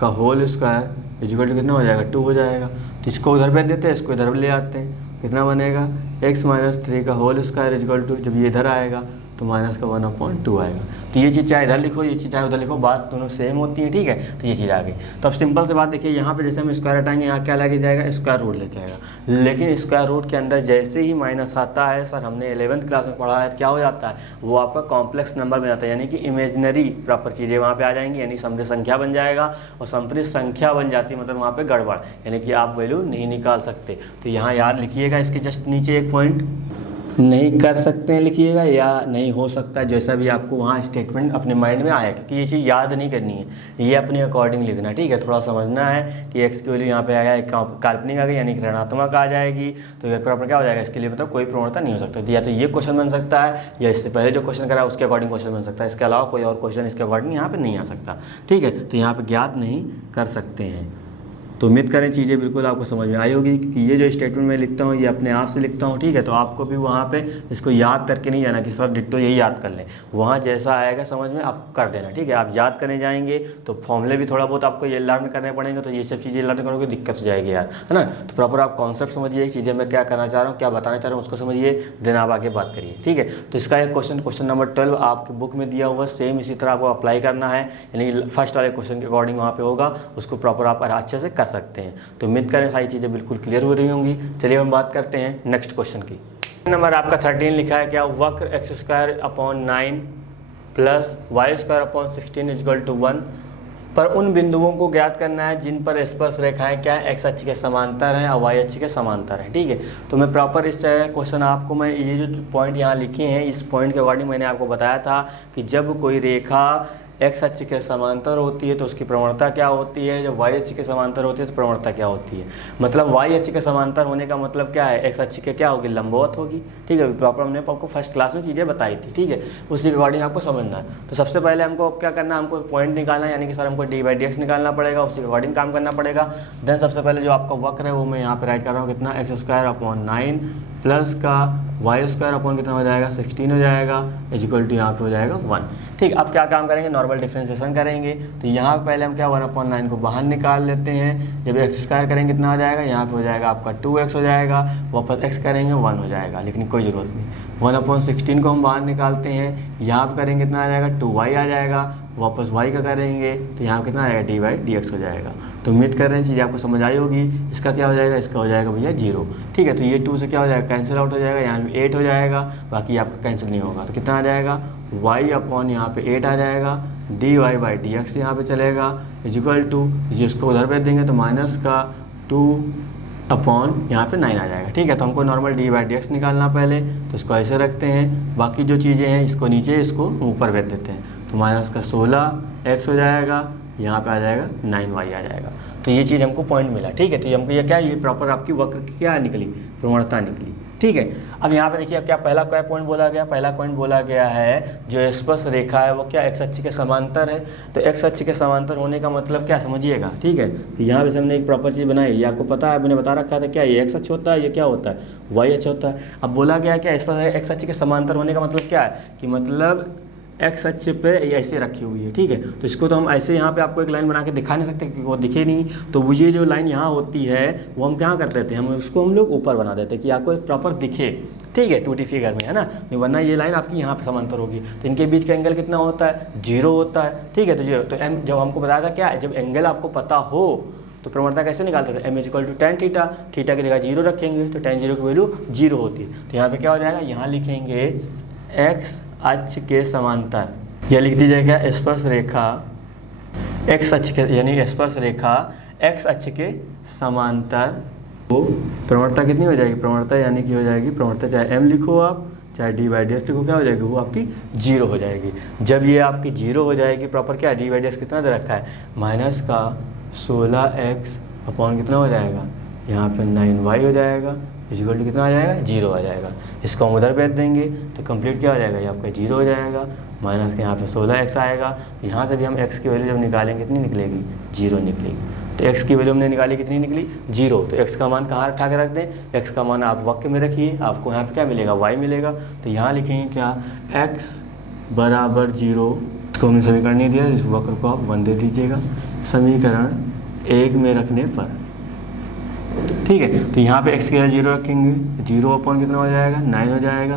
का होल स्क्वायर इक्वल टू कितना हो जाएगा, 2 हो जाएगा। तो इसको उधर भेज देते हैं, इसको इधर ले आते हैं, कितना बनेगा, x-3 का होल स्क्वायर इक्वल टू, जब ये इधर आएगा तो माइनस का 1/2 आएगा। तो ये चीज़ चाहे इधर लिखो, ये चीज़ चाहे उधर लिखो, बात दोनों सेम होती है। ठीक है। तो ये चीज़ आ गई। तो अब सिंपल से बात देखिए, यहाँ पे जैसे हम स्क्वायर हटाएंगे, यहाँ क्या लगे जाएगा, स्क्वायर रूट लेके आएगा। लेकिन स्क्वायर रूट के अंदर जैसे ही माइनस आता है, सर हमने 11th क्लास में पढ़ा है, क्या हो जाता है, वो आपका कॉम्प्लेक्स नंबर बन जाता है, यानी कि इमेजनरी प्रॉपर चीज़ें वहाँ पे आ जाएंगी, यानी समृद्ध संख्या बन जाएगा। और समृद्ध संख्या बन जाती है मतलब वहाँ पे गड़बड़, यानी कि आप वैल्यू नहीं निकाल सकते। तो यहाँ याद लिखिएगा, इसके जस्ट नीचे एक पॉइंट नहीं कर सकते हैं लिखिएगा, या नहीं हो सकता है, जैसा भी आपको वहाँ स्टेटमेंट अपने माइंड में आया, क्योंकि ये चीज़ याद नहीं करनी है, ये अपने अकॉर्डिंग लिखना है। ठीक है। थोड़ा समझना है कि x की वैल्यू यहाँ पे आया, काल्पनिक आ गई, यानी कि ऋणात्मक आ जाएगी, तो ये प्रॉपर क्या हो जाएगा, इसके लिए मतलब कोई प्रवणता नहीं हो सकता। या तो ये क्वेश्चन बन सकता है, या इससे पहले जो क्वेश्चन करा उसके अकॉर्डिंग क्वेश्चन बन सकता है। इसके अलावा कोई और क्वेश्चन इसके अकॉर्डिंग यहाँ पर नहीं आ सकता। ठीक है। तो यहाँ पर ज्ञात नहीं कर सकते हैं। तो उम्मीद करें चीज़ें बिल्कुल आपको समझ में आई होगी, क्योंकि ये जो स्टेटमेंट मैं लिखता हूँ ये अपने आप से लिखता हूँ। ठीक है। तो आपको भी वहाँ पे इसको याद करके नहीं जाना कि सर डिट्टो यही याद कर लें, वहाँ जैसा आएगा समझ में आपको कर देना। ठीक है। आप याद करने जाएंगे तो फॉर्मूले भी थोड़ा बहुत आपको ये लर्न करने पड़ेंगे, तो ये सब चीज़ें लर्न करोगे दिक्कत हो जाएगी यार, है ना। तो प्रॉपर आप कॉन्सेप्ट समझिए, चीज़ें मैं क्या करना चाह रहा हूँ, क्या बताना चाह रहा हूँ, उसको समझिए, देन आप आगे बात करिए। ठीक है। तो इसका एक क्वेश्चन नंबर 12 आपकी बुक में दिया हुआ, सेम इसी तरह आपको अप्लाई करना है, यानी फर्स्ट वाले क्वेश्चन के अकॉर्डिंग वहाँ पे होगा, उसको प्रॉपर आप अच्छे से कर सकते हैं। तो उम्मीद करें सारी चीज़ें बिल्कुल क्लियर हो रही होंगी। चलिए हम बात करते हैं नेक्स्ट क्वेश्चन की। नंबर आपका 13 लिखा है क्या, वक्र x² प्लस y² 1 पर उन बिंदुओं को ज्ञात करना है जिन पर स्पर्श रेखाएं क्या है, x अक्ष के समांतर हैं और y अक्ष के समांतर हैं। ठीक है। तो मैं प्रॉपर इस क्वेश्चन आपको मैं ये जो पॉइंट यहाँ लिखे हैं, इस पॉइंट के अकॉर्डिंग मैंने आपको बताया था कि जब कोई रेखा x अक्ष के समांतर होती है तो उसकी प्रवणता क्या होती है, जब y अक्ष के समांतर होती है तो प्रवणता क्या होती है। मतलब y अक्ष के समांतर होने का मतलब क्या है, x अक्ष के क्या होगी, लंबवत होगी। ठीक है। प्रॉपर हमने आपको फर्स्ट क्लास में चीज़ें बताई थी। ठीक है। उसी के अकॉर्डिंग आपको समझना है। तो सबसे पहले हमको अब क्या करना है, हमको पॉइंट निकालना है, यानी कि सर हमको dy/dx निकालना पड़ेगा, उसी के अकॉर्डिंग काम करना पड़ेगा। देन सबसे पहले जो आपका वक्र है वो मैं यहाँ पे राइट कर रहा हूँ, कितना x² 9 प्लस का वाई स्क्वायर अपॉन कितना हो जाएगा 16 हो जाएगा इज इक्वल टू यहाँ पे हो जाएगा 1। ठीक, अब क्या काम करेंगे, नॉर्मल डिफरेंशिएशन करेंगे। तो यहाँ पहले हम क्या 1/9 को बाहर निकाल लेते हैं। जब एक्स स्क्वायर करेंगे कितना हो जाएगा, यहाँ पे हो जाएगा आपका 2x हो जाएगा, वापस x करेंगे 1 हो जाएगा, लेकिन कोई ज़रूरत नहीं। 1/16 को हम बाहर निकालते हैं, यहाँ पर करेंगे कितना आ जाएगा 2y आ जाएगा, वापस y का करेंगे तो यहाँ कितना आएगा dy/dx हो जाएगा। तो उम्मीद कर रहे हैं चीज़ आपको समझ आई होगी। इसका क्या हो जाएगा, इसका हो जाएगा भैया 0। ठीक है, तो ये 2 से क्या हो जाएगा कैंसिल आउट हो जाएगा, यहाँ पे 8 हो जाएगा, बाकी आपका कैंसिल नहीं होगा। तो कितना आ जाएगा y अपॉन यहाँ पे 8 आ जाएगा, dy/dx यहाँ पे चलेगा इज इक्वल टू, जिसको उधर भेज देंगे तो माइनस का 2 अपॉन यहाँ पे 9 आ जाएगा। ठीक है, तो हमको नॉर्मल dy/dx निकालना पहले, तो इसको ऐसे रखते हैं, बाकी जो चीज़ें हैं इसको नीचे इसको ऊपर भेज देते हैं। तो माइनस का 16x हो जाएगा, यहाँ पे आ जाएगा 9y आ जाएगा। तो ये चीज़ हमको पॉइंट मिला। ठीक है, तो ये हमको ये क्या, ये प्रॉपर आपकी वक्र की क्या निकली, प्रवणता निकली। ठीक है, अब यहाँ पे देखिए अब क्या पहला क्या पॉइंट बोला गया, पहला पॉइंट बोला गया है जो स्पर्श रेखा है वो क्या एक्स अक्ष के समांतर है। तो एक्स अक्ष के समांतर होने का मतलब क्या समझिएगा। ठीक है, तो यहाँ पे से हमने एक प्रॉपर चीज़ बनाई, ये आपको पता है, मैंने बता रखा था क्या, ये एक्स अक्ष होता है, ये क्या होता है वाई अक्ष होता है। अब बोला गया क्या स्पर्श एक्स अक्ष के समांतर होने का मतलब क्या है, कि मतलब एक्स अक्ष पे ऐसे रखी हुई है। ठीक है, तो इसको तो हम ऐसे यहाँ पे आपको एक लाइन बना के दिखा नहीं सकते क्योंकि वो दिखे नहीं। तो ये जो लाइन यहाँ होती है वो हम क्या करते थे, हम उसको हम लोग ऊपर बना देते कि आपको प्रॉपर दिखे। ठीक है, 2D फिगर में है ना, नहीं वरना ये लाइन आपकी यहाँ पे समांतर होगी। तो इनके बीच का एंगल कितना होता है, 0 होता है। ठीक है, तो 0 तो एम जब हमको बताया था क्या, जब एंगल आपको पता हो तो प्रवणता कैसे निकालते थे, m = tan थीटा, थीटा की जगह 0 रखेंगे तो tan 0 की वैल्यू 0 होती है। तो यहाँ पे क्या हो जाएगा, यहाँ लिखेंगे x अक्ष के समांतर, यह लिख दीजिएगा स्पर्श रेखा x अक्ष के, यानी स्पर्श रेखा x अक्ष के समांतर। तो प्रवणता कितनी हो जाएगी, प्रवणता यानी कि हो जाएगी प्रवणता, चाहे m लिखो आप चाहे dy/dx लिखो, क्या हो जाएगी वो आपकी 0 हो जाएगी। जब ये आपकी 0 हो जाएगी प्रॉपर क्या dy/dx कितना दे रखा है, माइनस का 16x अपॉन कितना हो जाएगा, यहाँ पे 9y हो जाएगा इज इक्वल टू कितना आ जाएगा 0 आ जाएगा। इसको हम उधर भेज देंगे तो कंप्लीट क्या हो जाएगा, ये आपका 0 हो जाएगा, माइनस के यहाँ पे 16x आएगा। यहाँ से भी हम x की वैल्यू जब निकालेंगे कितनी निकलेगी, 0 निकलेगी। तो x की वैल्यू हमने निकाली कितनी निकली 0। तो x का मान कहाँ उठा के रख दें, x का मान आप वक्र में रखिए, आपको यहाँ पे क्या मिलेगा y मिलेगा। तो यहाँ लिखेंगे क्या x बराबर 0, इसको हमने समीकरण नहीं दिया, इस वक्र को आप 1 दे दीजिएगा समीकरण 1 में रखने पर। ठीक है, तो यहाँ पे x की वैल्यू 0 रखेंगे, 0 अपॉन कितना हो जाएगा 9 हो जाएगा,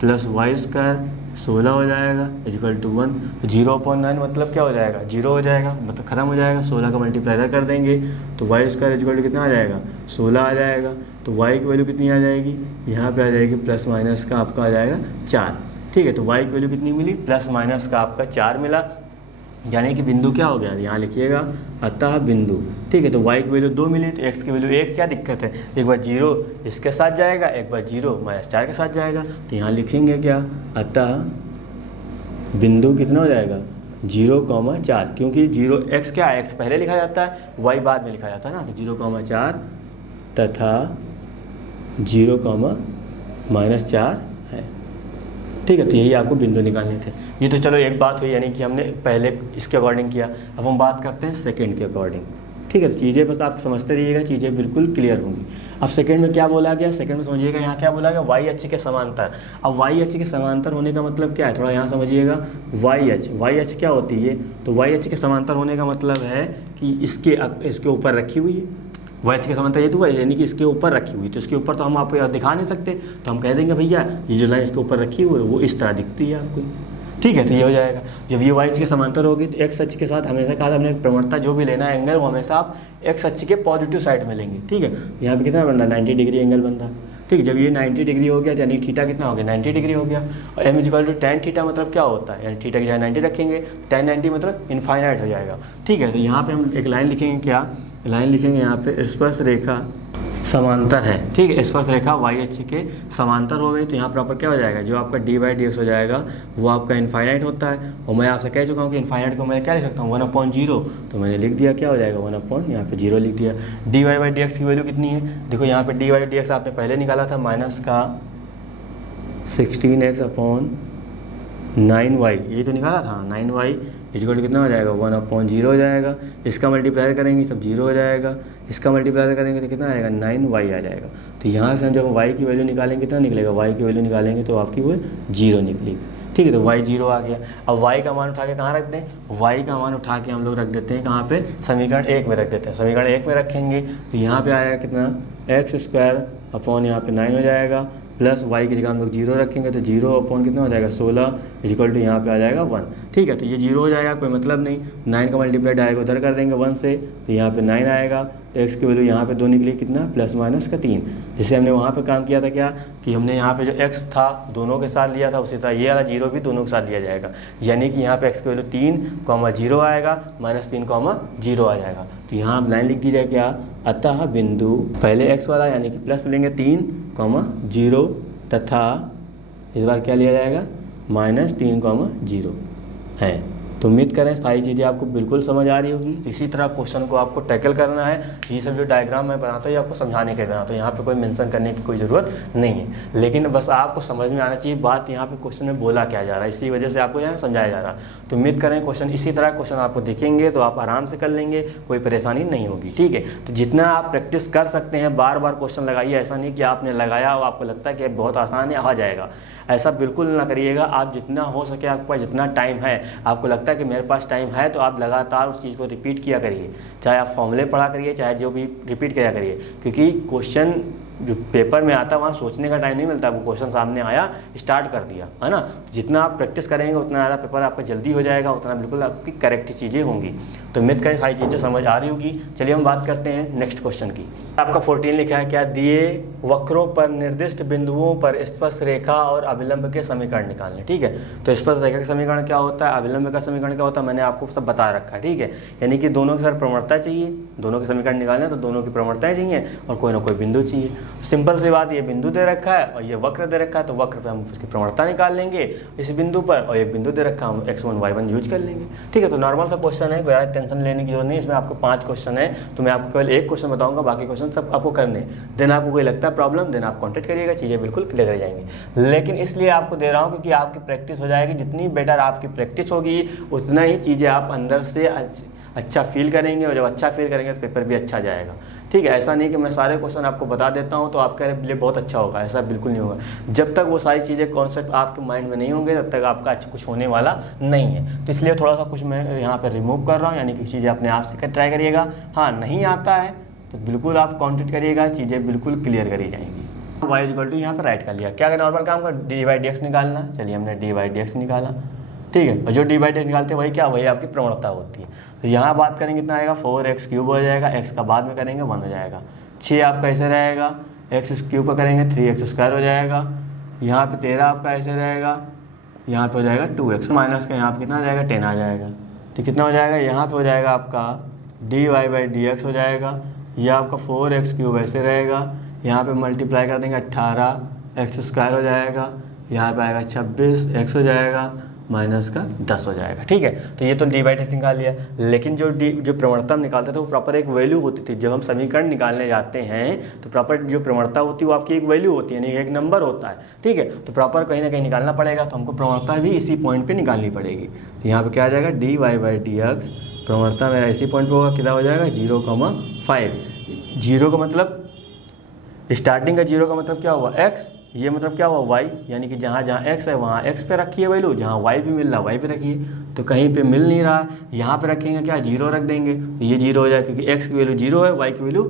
प्लस वाई स्क्वायर 16 हो जाएगा इज इक्वल टू 1। 0/9 मतलब क्या हो जाएगा 0 हो जाएगा, मतलब खत्म हो जाएगा। 16 का मल्टीप्लाई कर देंगे तो Y square is equal to कितना आ जाएगा 16 आ जाएगा। तो y की वैल्यू कितनी आ जाएगी, यहाँ पे आ जाएगी प्लस माइनस का आपका आ जाएगा 4। ठीक है, तो y की वैल्यू कितनी मिली, प्लस माइनस का आपका 4 मिला, यानी कि बिंदु क्या हो गया, यहाँ लिखिएगा अतः बिंदु। ठीक है, तो y की वैल्यू 2 मिली तो x की वैल्यू 1, क्या दिक्कत है, एक बार 0 इसके साथ जाएगा, एक बार 0 -4 के साथ जाएगा। तो यहाँ लिखेंगे क्या, अतः बिंदु कितना हो जाएगा 0,4, क्योंकि 0 x क्या है, x पहले लिखा जाता है y बाद में लिखा जाता है ना। तो 0,4 तथा 0,-4 है। ठीक है, तो यही आपको बिंदु निकालने थे। ये तो चलो एक बात हुई, यानी कि हमने पहले इसके अकॉर्डिंग किया। अब हम बात करते हैं सेकंड के अकॉर्डिंग। ठीक है, तो चीज़ें बस आप समझते रहिएगा, चीज़ें बिल्कुल क्लियर होंगी। अब सेकंड में क्या बोला गया, सेकंड में समझिएगा यहाँ क्या बोला गया, वाई अक्ष के समांतर। अब वाई अक्ष के समांतर होने का मतलब क्या है, थोड़ा यहाँ समझिएगा। वाई अक्ष क्या होती है, तो वाई अक्ष के समांतर होने का मतलब है कि इसके ऊपर रखी हुई है। वाई अक्ष के समांतर ये तो है, यानी कि इसके ऊपर रखी हुई, तो इसके ऊपर तो हम आपको दिखा नहीं सकते, तो हम कह देंगे भैया ये जो लाइन इसके ऊपर रखी हुई है वो इस तरह दिखती है आपको। ठीक है, तो ये हो जाएगा। जब ये वाई अक्ष के समांतर होगी तो एक्स अक्ष के साथ हमेशा कहा था हमने प्रवणता जो भी लेना है एंगल, वो हमेशा आप एक्स अक्ष के पॉजिटिव साइड में लेंगे। ठीक है, यहाँ पे कितना बन रहा है 90 डिग्री एंगल बन रहा है। ठीक है, जब ये 90 डिग्री हो गया यानी थीटा कितना हो गया 90 डिग्री हो गया। और m = tan थीटा मतलब क्या होता है, यानी थीटा की जगह 90 रखेंगे, tan 90 मतलब इनफाइनाइट हो जाएगा। ठीक है, तो यहाँ पे हम एक लाइन लिखेंगे, क्या लाइन लिखेंगे, यहाँ पे स्पर्श रेखा समांतर है। ठीक है, स्पर्श रेखा वाई अक्ष के समांतर हो गई, तो यहाँ प्रॉपर क्या हो जाएगा, जो आपका dy/dx हो जाएगा वो आपका इनफाइनाइट होता है। और मैं आपसे कह चुका हूँ कि इनफाइनाइट को मैं क्या लिख सकता हूँ 1/0, तो मैंने लिख दिया क्या हो जाएगा 1/, यहाँ पे 0 लिख दिया। dy/dx की वैल्यू कितनी है, देखो यहाँ पे dy/dx आपने पहले निकाला था माइनस का 16x/9y, ये तो निकाला था 9y इक्वल टू कितना हो जाएगा 1/0 हो जाएगा। इसका मल्टीप्लाई करेंगे सब 0 हो जाएगा, इसका मल्टीप्लाई करेंगे तो कितना आएगा 9y आ जाएगा। तो यहाँ से हम जब y की वैल्यू निकालेंगे कितना निकलेगा, y की वैल्यू निकालेंगे तो आपकी वो 0 निकलेगी। ठीक है, तो y 0 आ गया। अब y का मान उठा के कहाँ रख दें, y का मान उठा के हम लोग रख देते हैं कहाँ पे, समीकरण 1 में रख देते हैं। समीकरण 1 में रखेंगे तो यहाँ पे आएगा कितना x² अपॉन यहाँ पे 9 हो जाएगा, प्लस y की जगह हम लोग 0 रखेंगे तो 0 अपॉन कितना हो जाएगा 16 इक्वल टू यहाँ पे आ जाएगा 1। ठीक है, तो ये 0 हो जाएगा, कोई मतलब नहीं। 9 का मल्टीप्लाई डायरेक्ट उधर कर देंगे 1 से, तो यहाँ पे 9 आएगा। x की वैल्यू यहाँ पे 2 निकली कितना, प्लस माइनस का 3। जैसे हमने वहाँ पे काम किया था क्या कि हमने यहाँ पे जो x था दोनों के साथ लिया था, उसी तरह ये वाला 0 भी दोनों के साथ लिया जाएगा। यानी कि यहाँ पे x की वैल्यू 3,0 आएगा, -3,0 आ जाएगा। तो यहाँ आप लाइन लिख दीजिए क्या, अतः बिंदु पहले x वाला यानी कि प्लस लेंगे 3,0 तथा इस बार क्या लिया जाएगा -3,0 है। तो उम्मीद करें सारी चीज़ें आपको बिल्कुल समझ आ रही होगी। तो इसी तरह क्वेश्चन को आपको टैकल करना है। ये सब जो डायग्राम मैं बनाता हूँ ये आपको समझाने के लिए बनाता हूँ, यहाँ पे कोई मेंशन करने की कोई ज़रूरत नहीं है, लेकिन बस आपको समझ में आना चाहिए बात यहाँ पे क्वेश्चन में बोला क्या जा रहा है, इसी वजह से आपको यहाँ समझाया जा रहा है। तो उम्मीद करें क्वेश्चन इसी तरह क्वेश्चन आपको दिखेंगे तो आप आराम से कर लेंगे, कोई परेशानी नहीं होगी। ठीक है, तो जितना आप प्रैक्टिस कर सकते हैं बार बार क्वेश्चन लगाइए। ऐसा नहीं कि आपने लगाया और आपको लगता है कि बहुत आसान है आ जाएगा, ऐसा बिल्कुल ना करिएगा। आप जितना हो सके आपके पास जितना टाइम है, आपको लगता है कि मेरे पास टाइम है, तो आप लगातार उस चीज़ को रिपीट किया करिए। चाहे आप फॉर्मूले पढ़ा करिए, चाहे जो भी रिपीट किया करिए, क्योंकि क्वेश्चन जो पेपर में आता है वहाँ सोचने का टाइम नहीं मिलता। वो क्वेश्चन सामने आया, स्टार्ट कर दिया, है ना। तो जितना आप प्रैक्टिस करेंगे उतना ज़्यादा पेपर आपका जल्दी हो जाएगा, उतना बिल्कुल आपकी करेक्ट चीज़ें होंगी। तो उम्मीद करें सारी चीज़ें समझ आ रही होगी। चलिए हम बात करते हैं नेक्स्ट क्वेश्चन की। आपका 14 लिखा है क्या, दिए वक्रों पर निर्दिष्ट बिंदुओं पर स्पर्श रेखा और अभिलंब के समीकरण निकालने। ठीक है, तो स्पर्श रेखा का समीकरण क्या होता है, अभिलंब का समीकरण क्या होता है, मैंने आपको सब बता रखा है। ठीक है, यानी कि दोनों की सर प्रवणता चाहिए, दोनों के समीकरण निकालने तो दोनों की प्रवणताएं चाहिए और कोई ना कोई बिंदु चाहिए। सिंपल सी बात, ये बिंदु दे रखा है और ये वक्र दे रखा है, तो वक्र पे हम उसकी प्रवणता निकाल लेंगे इस बिंदु पर, और ये बिंदु दे रखा हम x1 y1 यूज कर लेंगे। ठीक है, तो नॉर्मल सा क्वेश्चन है, कोई टेंशन लेने की जरूरत नहीं। इसमें आपको 5 क्वेश्चन है, तो मैं आपको केवल एक क्वेश्चन बताऊंगा, बाकी क्वेश्चन सब आपको करने। देन आपको कोई लगता है प्रॉब्लम, देन आप कॉन्टेक्ट करिएगा, चीज़ें बिल्कुल क्लियर हो जाएंगी। लेकिन इसलिए आपको दे रहा हूँ क्योंकि आपकी प्रैक्टिस हो जाएगी। जितनी बेटर आपकी प्रैक्टिस होगी उतना ही चीज़ें आप अंदर से अच्छा फील करेंगे, और जब अच्छा फील करेंगे तो पेपर भी अच्छा जाएगा। ठीक है, ऐसा नहीं कि मैं सारे क्वेश्चन आपको बता देता हूँ तो आपके लिए बहुत अच्छा होगा, ऐसा बिल्कुल नहीं होगा। जब तक वो सारी चीज़ें कॉन्सेप्ट आपके माइंड में नहीं होंगे तब तक आपका अच्छा कुछ होने वाला नहीं है। तो इसलिए थोड़ा सा कुछ मैं यहाँ पर रिमूव कर रहा हूँ, यानी कि चीज़ें अपने आप से ट्राई करिएगा। हाँ, नहीं आता है तो बिल्कुल आप कॉन्टेक्ट करिएगा, चीज़ें बिल्कुल क्लियर करी जाएंगी। y इक्वल टू यहाँ पर राइट कर लिया, क्या नॉर्मल काम का dy/dx निकालना। चलिए हमने dy/dx निकाला। ठीक है, और जो dy/dx निकालते हैं वही क्या, वही आपकी प्रवणता होती है। तो यहाँ बात करेंगे कितना आएगा, 4x³ हो जाएगा, x का बाद में करेंगे 1 हो जाएगा। 6 आपका ऐसे रहेगा, x³ का करेंगे 3x² हो जाएगा। यहाँ पे 13 आपका ऐसे रहेगा, यहाँ पे हो जाएगा 2x, माइनस का यहाँ पे कितना आ जाएगा 10 आ जाएगा। तो कितना हो जाएगा, यहाँ पे हो जाएगा आपका dy/dx हो जाएगा। यह आपका 4x³ ऐसे रहेगा, यहाँ पे मल्टीप्लाई कर देंगे 18x² हो जाएगा, यहाँ पे आएगा 26x हो जाएगा, माइनस का 10 हो जाएगा। ठीक है, तो ये तो dy/dx निकाल लिया। लेकिन जो प्रवणता हम निकालते थे वो प्रॉपर एक वैल्यू होती थी। जब हम समीकरण निकालने जाते हैं तो प्रॉपर जो प्रवणता होती है वो आपकी एक वैल्यू होती है, यानी एक नंबर होता है। ठीक है, तो प्रॉपर कहीं ना कहीं निकालना पड़ेगा, तो हमको प्रवणता भी इसी पॉइंट पे निकालनी पड़ेगी। तो यहाँ पे क्या आ जाएगा, dy/dx प्रवणता मेरा इसी पॉइंट पे होगा, कितना हो जाएगा 0,5। 0 का मतलब स्टार्टिंग का 0 का मतलब क्या हुआ x, ये मतलब क्या हुआ y, यानी कि जहाँ जहाँ x है वहाँ x पे रखिए वैल्यू, जहाँ y भी मिल रहा y पे रखिए। तो कहीं पे मिल नहीं रहा, यहाँ पे रखेंगे क्या 0 रख देंगे, तो ये 0 हो जाए, क्योंकि x की वैल्यू 0 है, y की वैल्यू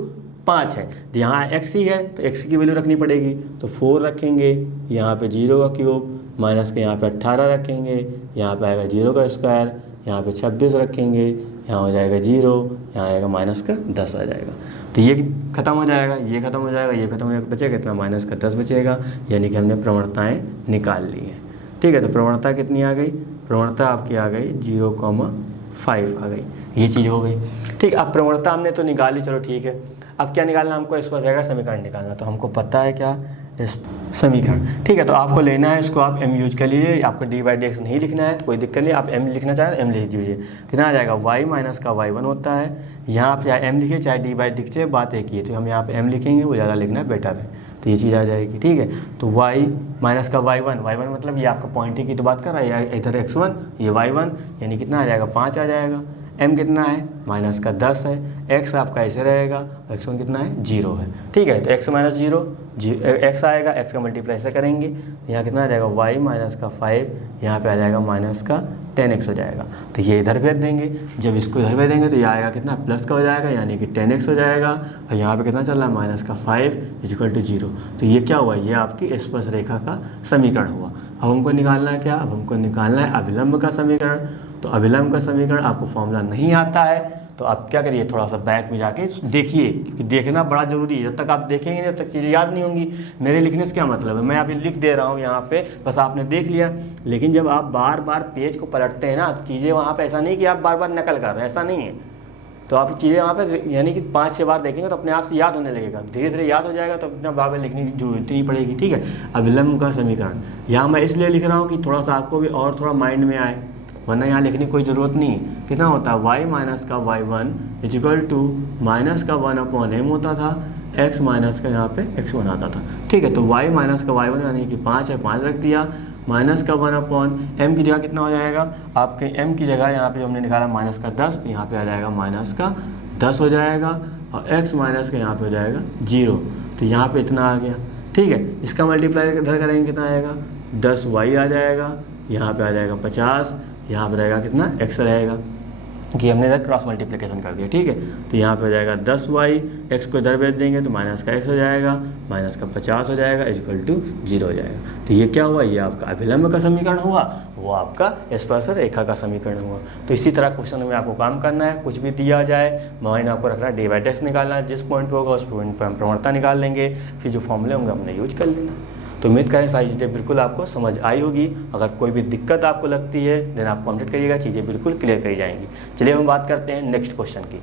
5 है। यहाँ x ही है तो x की वैल्यू रखनी पड़ेगी, तो 4 रखेंगे, यहाँ पे 0³ माइनस के यहाँ पे 18 रखेंगे, यहाँ पे आएगा 0 का स्क्वायर, यहाँ पे 26 रखेंगे, यहाँ हो जाएगा 0, यहाँ आएगा माइनस का 10 आ जाएगा। तो ये खत्म हो जाएगा, ये खत्म हो जाएगा, ये खत्म हो जाएगा, बचेगा कितना, माइनस का 10 बचेगा, यानी कि हमने प्रवणताएं निकाल ली है। ठीक है, तो प्रवणता कितनी आ गई, प्रवणता आपकी आ गई 0,5 आ गई, ये चीज़ हो गई। ठीक, अब प्रवणता हमने तो निकाली, चलो ठीक है। अब क्या निकालना हमको, स्पर्श रेखा समीकरण निकालना। तो हमको पता है क्या, समीकरण। ठीक है, तो आपको लेना है इसको, आप m यूज कर लीजिए, आपको d/dx नहीं लिखना है तो कोई दिक्कत नहीं, आप m लिखना चाहें तो m लिख दीजिए। कितना आ जाएगा, y माइनस का y1 होता है, यहाँ आप चाहे m लिखिए चाहे d/dx से, बात एक ही है, तो हम यहाँ पे m लिखेंगे, वो ज़्यादा लिखना बेटर है, तो ये चीज़ आ जाएगी। ठीक है, तो y माइनस का y1 मतलब ये आपका पॉइंट ही की तो बात कर रहा है, इधर x1 ये y1, यानी कितना आ जाएगा 5 आ जाएगा। m कितना है, माइनस का 10 है, x आपका ऐसे रहेगा, x1 कितना है 0 है। ठीक है, तो x माइनस 0 x आएगा, x का मल्टीप्लाई ऐसे करेंगे तो यहाँ कितना आ जाएगा y माइनस का 5, यहाँ पे आ जाएगा माइनस का 10x हो जाएगा। तो ये इधर भेज देंगे, जब इसको इधर भेज देंगे तो ये आएगा कितना प्लस का हो जाएगा, यानी कि 10x हो जाएगा, और यहाँ पे कितना चल रहा है माइनस का 5 इक्वल टू 0। तो ये क्या हुआ, ये आपकी स्पर्श रेखा का समीकरण हुआ। अब हमको निकालना है क्या, अब हमको निकालना है अभिलंब का समीकरण। तो अभिलंब का समीकरण आपको फॉर्मूला नहीं आता है तो आप क्या करिए, थोड़ा सा बैक में जाके देखिए, क्योंकि देखना बड़ा जरूरी है, जब तक आप देखेंगे नहीं तब तक चीज़ें याद नहीं होंगी। मेरे लिखने से क्या मतलब है, मैं अभी लिख दे रहा हूँ यहाँ पे, बस आपने देख लिया, लेकिन जब आप बार बार पेज को पलटते हैं ना, चीज़ें वहाँ पे ऐसा नहीं कि आप बार बार नकल कर रहे हैं, ऐसा नहीं है। तो आप चीज़ें वहाँ पे यानी कि 5-6 बार देखेंगे तो अपने आप से याद होने लगेगा, धीरे धीरे याद हो जाएगा, तो अपने बार बार लिखने की जरूरत नहीं पड़ेगी। ठीक है, अभिलंब का समीकरण यहाँ मैं इसलिए लिख रहा हूँ कि थोड़ा सा आपको भी और थोड़ा माइंड में आए, वरना यहाँ लिखने की कोई ज़रूरत नहीं। कितना होता है, y माइनस का y1 इक्वल टू माइनस का 1/m होता था, x माइनस का यहाँ पे x1 आता था। ठीक है, तो y माइनस का y1 यानी कि 5 है, 5 रख दिया, माइनस का 1/m की जगह कितना हो जाएगा, आपके m की जगह यहाँ पे जो हमने निकाला माइनस का 10, तो यहाँ पे आ जाएगा माइनस का 10 हो जाएगा, और x माइनस का यहाँ पे हो जाएगा 0, तो यहाँ पे इतना आ गया। ठीक है, इसका मल्टीप्लाई इधर करेंगे कितना आएगा, 10y आ जाएगा, यहाँ पे आ जाएगा 50, यहाँ पर रहेगा कितना x रहेगा, कि हमने इधर क्रॉस मल्टीप्लिकेशन कर दिया। ठीक है, तो यहाँ पे हो जाएगा 10y, x को इधर भेज देंगे तो माइनस का x हो जाएगा, माइनस का 50 हो जाएगा, इक्वल टू 0 हो जाएगा। तो ये क्या हुआ, ये आपका अभिलंब का समीकरण हुआ, वो आपका स्पर्श रेखा का समीकरण हुआ। तो इसी तरह क्वेश्चन में आपको काम करना है, कुछ भी दिया जाए माइंड आपको रखना है, d/dx निकालना है, जिस पॉइंट पर होगा उस पॉइंट पर हम प्रवणता निकाल लेंगे, फिर जो फॉर्मूले होंगे हमने यूज कर लेना। तो उम्मीद करें सारी चीज़ें बिल्कुल आपको समझ आई होगी। अगर कोई भी दिक्कत आपको लगती है देन आप कमेंट करिएगा, चीज़ें बिल्कुल क्लियर करी जाएंगी। चलिए हम बात करते हैं नेक्स्ट क्वेश्चन की।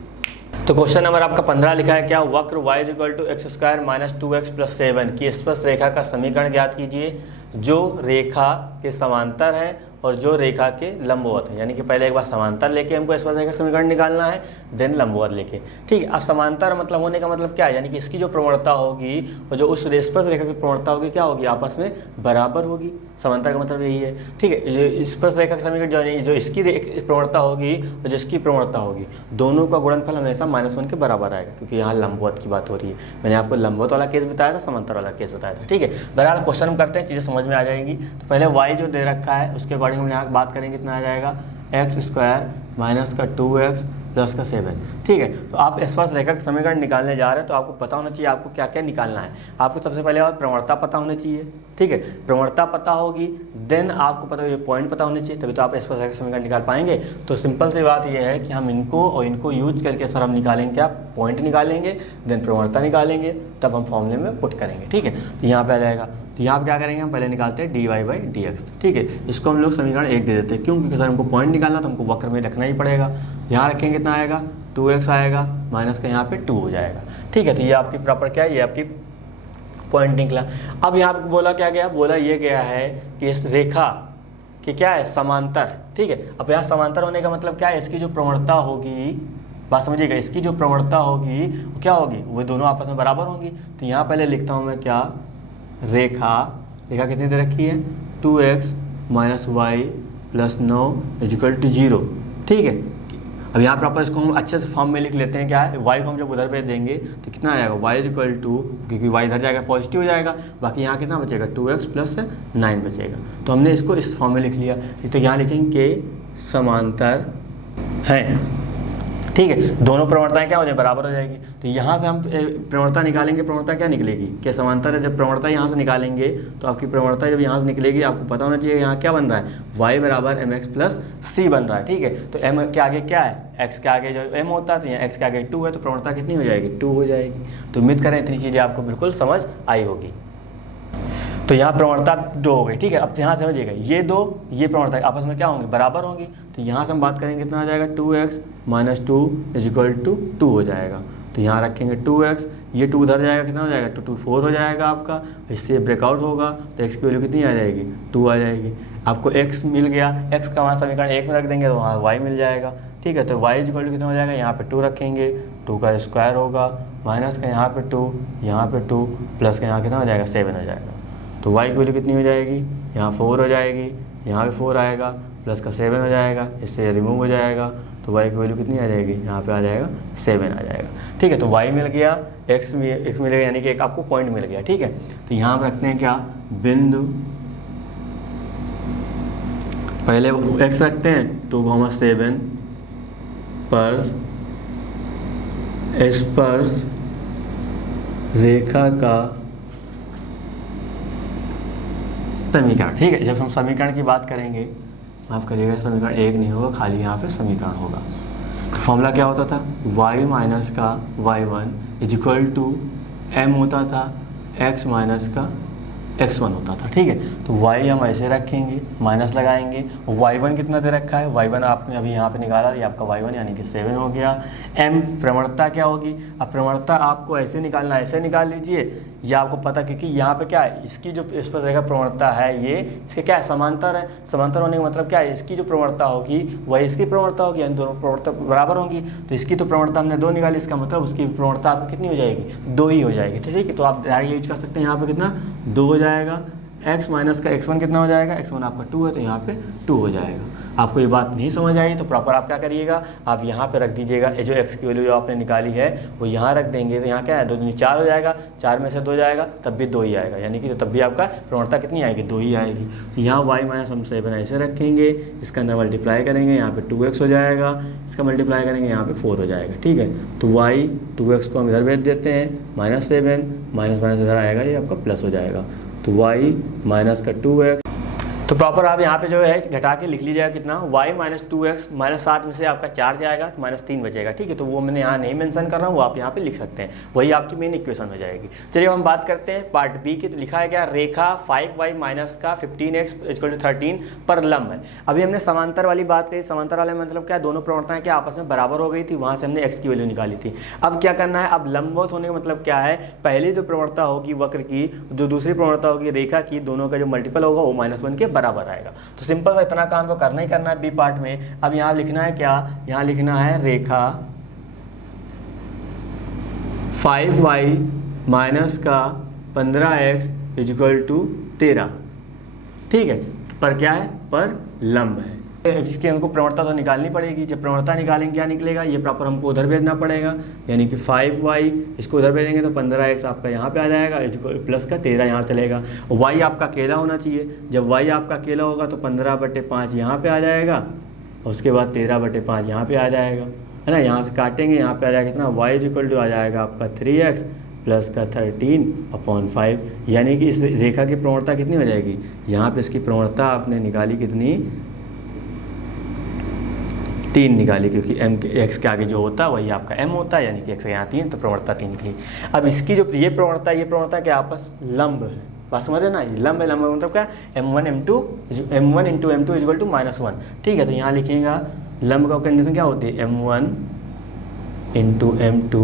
तो क्वेश्चन नंबर आपका 15 लिखा है क्या, वक्र y equal to x² minus 2x plus 7 की स्पर्श रेखा का समीकरण ज्ञात कीजिए जो रेखा के समांतर है और जो रेखा के लंबवत है। यानी कि पहले एक बार समांतर लेके हमको स्पर्श रेखा समीकरण निकालना है, देन लंबवत लेके। ठीक है, अब समांतर मतलब होने का मतलब क्या है, यानी कि इसकी जो प्रवणता होगी और जो उस स्पर्श रेखा की प्रवणता होगी क्या होगी, आपस में बराबर होगी। समांतर का मतलब यही है। ठीक है, जो स्पर्श रेखा का समीकरण जो इसकी प्रवणता होगी और जिसकी प्रवणता होगी, दोनों का गुणनफल हमेशा -1 के बराबर आएगा, क्योंकि यहाँ लंबवत की बात हो रही है। मैंने आपको लंबवत वाला केस बताया था, समांतर वाला केस बताया था। ठीक है, बहरहाल क्वेश्चन हम करते हैं, चीज़ें समझ में आ जाएंगी। तो पहले y जो दे रखा है उसके अकॉर्डिंग हम यहाँ बात करेंगे, कितना आ जाएगा x² माइनस का 2x प्लस का 7। ठीक है, तो आप स्पर्श रेखा का समीकरण निकालने जा रहे हैं तो आपको पता होना चाहिए आपको क्या क्या निकालना है। आपको सबसे पहले बात प्रवणता पता होनी चाहिए। ठीक है, प्रवणता पता होगी, देन आपको पता पॉइंट पता होने चाहिए, तभी तो आप स्पर्श रेखा का समीकरण निकाल पाएंगे। तो सिंपल सी बात यह है कि हम इनको और इनको यूज करके सर हम निकालेंगे क्या, पॉइंट निकालेंगे, देन प्रवणता निकालेंगे, तब हम फॉर्मूले में पुट करेंगे। ठीक है, तो यहाँ पे आ जाएगा, तो यहाँ पे क्या करेंगे, हम पहले निकालते हैं dy/dx। ठीक है, इसको हम लोग समीकरण 1 दे देते हैं, क्यों, क्योंकि सर हमको पॉइंट निकालना तो हमको वक्र में रखना ही पड़ेगा। यहाँ रखेंगे कितना आएगा, 2x आएगा, माइनस का यहाँ पे 2 हो जाएगा। ठीक है, तो ये आपकी प्रॉपर क्या है, ये आपकी पॉइंट निकला। अब यहाँ पे बोला क्या गया, बोला ये गया है कि इस रेखा कि क्या है, समांतर। ठीक है, अब यहाँ समांतर होने का मतलब क्या है, इसकी जो प्रवणता होगी, बात समझिएगा, इसकी जो प्रवणता होगी वो क्या होगी, वो दोनों आपस में बराबर होंगी। तो यहाँ पहले लिखता हूँ मैं क्या, रेखा कितनी दे रखी है, 2x minus y plus 9 equal to 0। ठीक है, अब यहाँ प्रॉपर इसको हम अच्छे से फॉर्म में लिख लेते हैं। क्या है, y को हम जब उधर पे देंगे तो कितना आएगा, y इक्वल टू, क्योंकि y इधर जाएगा पॉजिटिव हो जाएगा, बाकी यहाँ कितना बचेगा, 2x प्लस 9 बचेगा। तो हमने इसको इस फॉर्म में लिख लिया। तो यहाँ लिखेंगे समांतर हैं। ठीक है, दोनों प्रवणताएं क्या हो जाए, बराबर हो जाएगी। तो यहाँ से हम प्रवणता निकालेंगे, प्रवणता क्या निकलेगी, क्या समांतर है। जब प्रवणता यहाँ से निकालेंगे तो आपकी प्रवणता जब यहाँ से निकलेगी, आपको पता होना चाहिए यहाँ क्या बन रहा है, y बराबर mx प्लस c बन रहा है। ठीक है, तो m के आगे क्या है, x के आगे जो m होता है, तो यहाँ x के आगे 2 है, तो प्रवणता कितनी हो जाएगी, 2 हो जाएगी। तो उम्मीद करें इतनी चीज़ें आपको बिल्कुल समझ आई होगी। तो यहाँ प्रवणता 2 हो गई। ठीक है, अब यहाँ समझिएगा, ये 2 ये प्रवणता आपस में क्या होंगी, बराबर होंगी। तो यहाँ से हम बात करेंगे कितना आ जाएगा, 2x माइनस 2 इक्वल टू 2 हो जाएगा। तो यहाँ रखेंगे 2x, ये 2 उधर जाएगा, कितना हो जाएगा 2 2 4 हो जाएगा आपका, इससे ब्रेकआउट होगा तो x की वैल्यू कितनी आ जाएगी 2 आ जाएगी। आपको x मिल गया, x का वहाँ समीकरण 1 में रख देंगे तो वहाँ y मिल जाएगा। ठीक है, तो y इक्वल टू कितना हो जाएगा, यहाँ पे 2 रखेंगे, 2 का स्क्वायर होगा, माइनस का यहाँ पे 2, यहाँ पे 2, प्लस का यहाँ कितना हो जाएगा 7 हो जाएगा। तो y की वैल्यू कितनी हो जाएगी, यहाँ 4 हो जाएगी, यहाँ पे 4 आएगा, प्लस का 7 हो जाएगा, इससे रिमूव हो जाएगा, तो y की वैल्यू कितनी आ जाएगी, यहाँ पे आ जाएगा 7 आ जाएगा। ठीक है, तो y मिल गया, x मिलेगा, यानी कि एक आपको पॉइंट मिल गया। ठीक है, तो यहाँ पर रखते हैं क्या, बिंदु, पहले x रखते हैं 2,7 पर स्पर्श रेखा का समीकरण। ठीक है, जब हम समीकरण की बात करेंगे, माफ करिएगा, समीकरण 1 नहीं होगा, खाली यहाँ पे समीकरण होगा। तो फॉर्मूला क्या होता था, y माइनस का y1 is equal to m होता था x माइनस का x1 होता था। ठीक है, तो y हम ऐसे रखेंगे, माइनस लगाएंगे, y1 कितना दे रखा है, y1 आपने अभी यहाँ पे निकाला, ये आपका y1 यानी कि 7 हो गया। m प्रवणता क्या होगी, अब प्रवणता आपको ऐसे निकालना, ऐसे निकाल लीजिए, ये आपको पता, क्योंकि यहाँ पे क्या है, इसकी जो स्पर्श रेखा प्रवणता है ये इसके क्या है, समांतर है। समांतर होने का मतलब क्या है, इसकी जो प्रवणता होगी वही इसकी प्रवणता होगी, यानी दोनों प्रवणता बराबर होंगी। तो इसकी तो प्रवणता हमने 2 निकाली, इसका मतलब उसकी प्रवणता आपकी कितनी हो जाएगी, 2 ही हो जाएगी। ठीक है, तो आप डायरेक्ट यूज कर सकते हैं, यहाँ पे कितना 2 हो जाएगा, x माइनस का x1 कितना हो जाएगा, x1 आपका 2 है तो यहाँ पे 2 हो जाएगा। आपको ये बात नहीं समझ आई तो प्रॉपर आप क्या करिएगा, आप यहाँ पे रख दीजिएगा, ये जो x की वैल्यू जो आपने निकाली है वो यहाँ रख देंगे, तो यहाँ क्या है 2 दूनी 4 हो जाएगा, 4 में से 2 जाएगा तब भी 2 ही आएगा, यानी कि तब भी आपका प्रवणता कितनी आएगी, 2 ही आएगी। तो यहाँ y माइनस हम 7 ऐसे रखेंगे, इसका अंदर मल्टीप्लाई करेंगे, यहाँ पे 2x हो जाएगा, इसका मल्टीप्लाई करेंगे, यहाँ पे 4 हो जाएगा। ठीक है, तो y 2x को हम इधर भेज देते हैं, -7 माइनस माइनस इधर आएगा, ये आपका प्लस हो जाएगा, तो y माइनस का 2x। तो प्रॉपर आप यहाँ पे जो है घटा के लिख लीजिएगा कितना, y माइनस 2x, -7 में से आपका 4 जाएगा तो -3 बचेगा। ठीक है, तो वो मैंने यहाँ नहीं मेंशन कर रहा हूँ, वो आप यहाँ पे लिख सकते हैं, वही आपकी मेन इक्वेशन हो जाएगी। चलिए हम बात करते हैं पार्ट बी की। तो लिखा है क्या, रेखा 5y माइनस का 15x इक्वल टू 13 पर लंब है। अभी हमने समांतर वाली बात कही, समांतर वाले मतलब क्या, दोनों प्रवणताएं क्या आपस में बराबर हो गई थी, वहाँ से हमने x की वैल्यू निकाली थी। अब क्या करना है, अब लंबवत होने का मतलब क्या है, पहली जो प्रवणता होगी वक्र की, जो दूसरी प्रवणता होगी रेखा की, दोनों का जो मल्टीपल होगा वो -1 के बराबर आएगा। तो सिंपल सा इतना काम तो करना ही करना है बी पार्ट में। अब यहाँ लिखना है क्या, यहाँ लिखना है रेखा 5y माइनस का 15x इक्वल टू 13। ठीक है, पर क्या है, पर लंब है। इसकी हमको प्रवणता तो निकालनी पड़ेगी, जब प्रवणता निकालेंगे क्या निकलेगा, ये प्रॉपर हमको उधर भेजना पड़ेगा, यानी कि 5y इसको उधर भेजेंगे तो 15x आपका यहाँ पे आ जाएगा, प्लस का 13 यहाँ चलेगा। y आपका अकेला होना चाहिए, जब y आपका अकेला होगा तो 15/5 यहाँ पे आ जाएगा, और उसके बाद 13/5 यहाँ पे आ जाएगा, है ना। यहाँ से काटेंगे, यहाँ पे आ जाएगा कितना, y इक्वल टू आ जाएगा आपका 3x प्लस का 13/5, यानी कि इस रेखा की प्रवणता कितनी हो जाएगी, यहाँ पे इसकी प्रवणता आपने निकाली कितनी, 3 निकाली, क्योंकि x के आगे जो होता है वही आपका m होता है, यानी कि x के यहाँ 3, तो प्रवणता 3 निकली। अब इसकी जो ये प्रवणता क्या आपस लंब है, बात समझ रहे ना, ये लंब है। लंब मतलब क्या, m1 into m2 equal to -1। ठीक है, तो यहाँ लिखिएगा लंब का कंडीशन क्या होती है, m1 into m2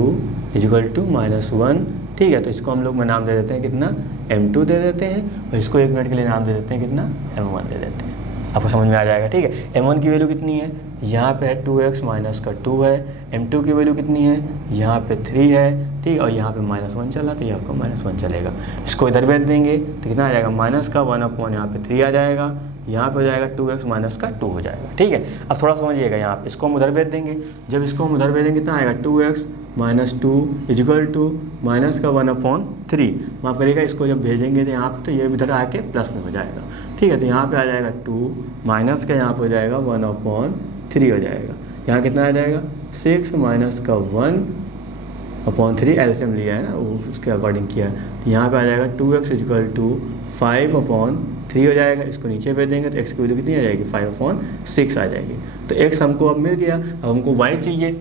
equal to -1। ठीक है, तो इसको हम लोग में नाम दे देते हैं कितना, m2 दे देते हैं, और इसको 1 मिनट के लिए नाम दे देते हैं कितना, m1 दे देते हैं। आपको समझ में आ जाएगा। ठीक है, m1 की वैल्यू कितनी है, यहाँ पे है 2x माइनस का 2 है, m2 की वैल्यू कितनी है, यहाँ पे 3 है। ठीक, और यहाँ पे -1 चला तो ये आपका -1 चलेगा, इसको इधर भेज देंगे तो कितना आ जाएगा, माइनस का 1/, यहाँ पे 3 आ जाएगा, यहाँ पे हो जाएगा 2x माइनस का 2 हो जाएगा। ठीक है, अब थोड़ा समझिएगा, यहाँ पे इसको हम उधर भेज देंगे, जब इसको हम उधर भेजेंगे कितना आएगा, 2x minus 2 equal to minus का 1/3। माफ करिएगा, इसको जब भेजेंगे तो यहाँ पे तो ये इधर आके प्लस में हो जाएगा। ठीक है, तो यहाँ पे आ जाएगा 2 माइनस का, यहाँ पे हो जाएगा 1/3 हो जाएगा, यहाँ कितना आ जाएगा 6 माइनस का 1/3, एलसीएम लिया है ना, वो उसके अकॉर्डिंग किया है, तो यहाँ पे आ जाएगा 2x इक्वल टू 5/3 हो जाएगा। इसको नीचे भेज देंगे तो x की वैल्यू कितनी आ जाएगी, 5/6 आ जाएगी। तो x हमको अब मिल गया, अब हमको y चाहिए।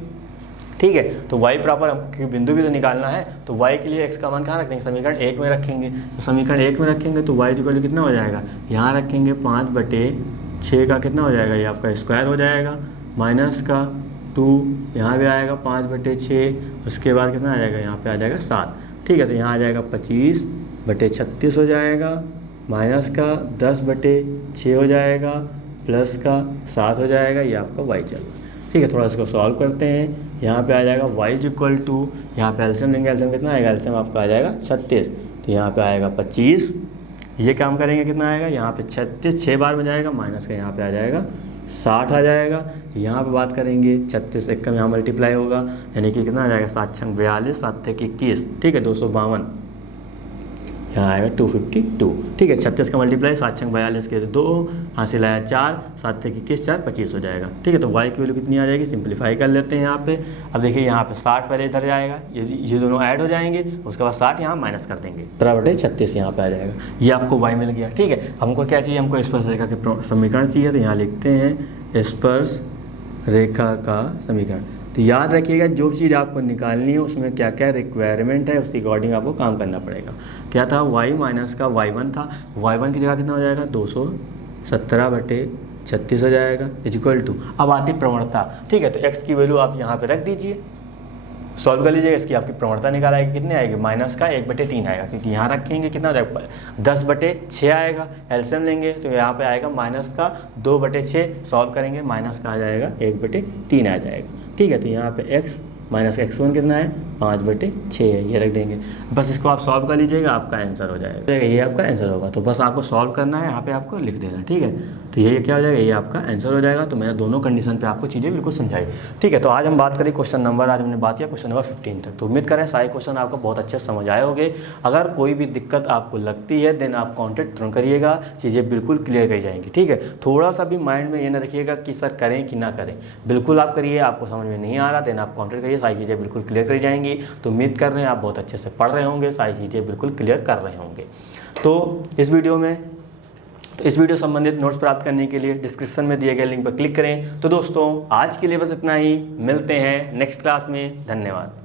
ठीक है, तो y प्रॉपर हमको बिंदु भी तो निकालना है, तो y के लिए x का मान कहाँ रख देंगे, समीकरण 1 में रखेंगे। तो समीकरण 1 में रखेंगे तो y इक्वल टू कितना हो जाएगा, यहाँ रखेंगे 5/6 का कितना हो जाएगा, ये आपका स्क्वायर हो जाएगा, माइनस का 2, यहाँ भी आएगा 5/6, उसके बाद कितना आ जाएगा, यहाँ पे आ जाएगा 7। ठीक है, तो यहाँ आ जाएगा 25/36 हो जाएगा, माइनस का 10/6 हो जाएगा, प्लस का 7 हो जाएगा। ये आपका y चल रहा है। ठीक है, थोड़ा इसको सॉल्व करते हैं। यहाँ पे आ जाएगा y इक्वल टू, यहाँ पे एल्सियम लेंगे, एल्सियम कितना आएगा, एल्सियम आपका आ जाएगा 36, तो यहाँ पे आएगा 25। ये काम करेंगे कितना आएगा, यहाँ पे 36 6 बार में जाएगा, माइनस का यहाँ पे आ जाएगा 60 आ जाएगा। यहाँ पे बात करेंगे 36 एक कम यहाँ मल्टीप्लाई होगा, यानी कि कितना आ जाएगा 7 छंग 42, 7 × 21, ठीक है 252, यहाँ आएगा 252। ठीक है, 36 का मल्टीप्लाई 7 छंग 42 के 2, हासिल आया 4, 7 × 21 4 25 हो जाएगा। ठीक है, तो y की वैल्यू कितनी आ जाएगी, सिंपलीफाई कर लेते हैं यहाँ पे। अब देखिए यहाँ पे 60 पहले इधर जाएगा, ये दोनों ऐड हो जाएंगे, उसके बाद 60 यहाँ माइनस कर देंगे, 17/36 यहाँ पे आ जाएगा। ये आपको y मिल गया। ठीक है, हमको क्या चाहिए, हमको स्पर्श रेखा के समीकरण चाहिए, तो यहाँ लिखते हैं स्पर्श रेखा का समीकरण। तो याद रखिएगा जो चीज़ आपको निकालनी है उसमें क्या क्या रिक्वायरमेंट है, उसके अकॉर्डिंग आपको काम करना पड़ेगा। क्या था, y माइनस का y1 था, y1 की जगह कितना हो जाएगा 217/36 हो जाएगा इक्वल टू, अब आती प्रवणता। ठीक है, तो x की वैल्यू आप यहाँ पे रख दीजिए, सॉल्व कर लीजिएगा, इसकी आपकी प्रवणता निकाल आएगी, कितने आएगी, माइनस का 1/3 आएगा, क्योंकि यहाँ रखेंगे कितना हो जाएगा 10/6 आएगा। एल्सियम लेंगे तो यहाँ पे आएगा माइनस का 2/6, सॉल्व करेंगे माइनस का आ जाएगा 1/3 आ जाएगा। ठीक है, तो यहाँ पे x माइनस का x1 कितना है 5/6 है, ये रख देंगे। बस इसको आप सॉल्व कर लीजिएगा, आपका आंसर हो जाएगा, ये आपका आंसर होगा। तो बस आपको सॉल्व करना है, यहाँ पे आपको लिख देना। ठीक है, तो ये क्या हो जाएगा, ये आपका आंसर हो जाएगा। तो मैंने दोनों कंडीशन पे आपको चीज़ें बिल्कुल समझाई। ठीक है, तो आज हम बात करें क्वेश्चन नंबर, आज हमने बात किया क्वेश्चन नंबर 15 तक। तो उम्मीद करें सारे क्वेश्चन आपको बहुत अच्छे से समझ आए होंगे। अगर कोई भी दिक्कत आपको लगती है देन आप कॉन्टेक्ट तुरंत करिएगा, चीज़ें बिल्कुल क्लियर कर जाएंगी। ठीक है, थोड़ा सा भी माइंड में ये ना रखिएगा कि सर करें कि ना करें, बिल्कुल आप करिए। आपको समझ में नहीं आ रहा देन आप कॉन्टेक्ट करिए, सारी चीज़ें बिल्कुल क्लियर कर जाएंगी। तो उम्मीद कर रहे हैं आप बहुत अच्छे से पढ़ रहे होंगे, सारी चीज़ें बिल्कुल क्लियर कर रहे होंगे। तो इस वीडियो संबंधित नोट्स प्राप्त करने के लिए डिस्क्रिप्शन में दिए गए लिंक पर क्लिक करें। तो दोस्तों आज के लिए बस इतना ही, मिलते हैं नेक्स्ट क्लास में, धन्यवाद।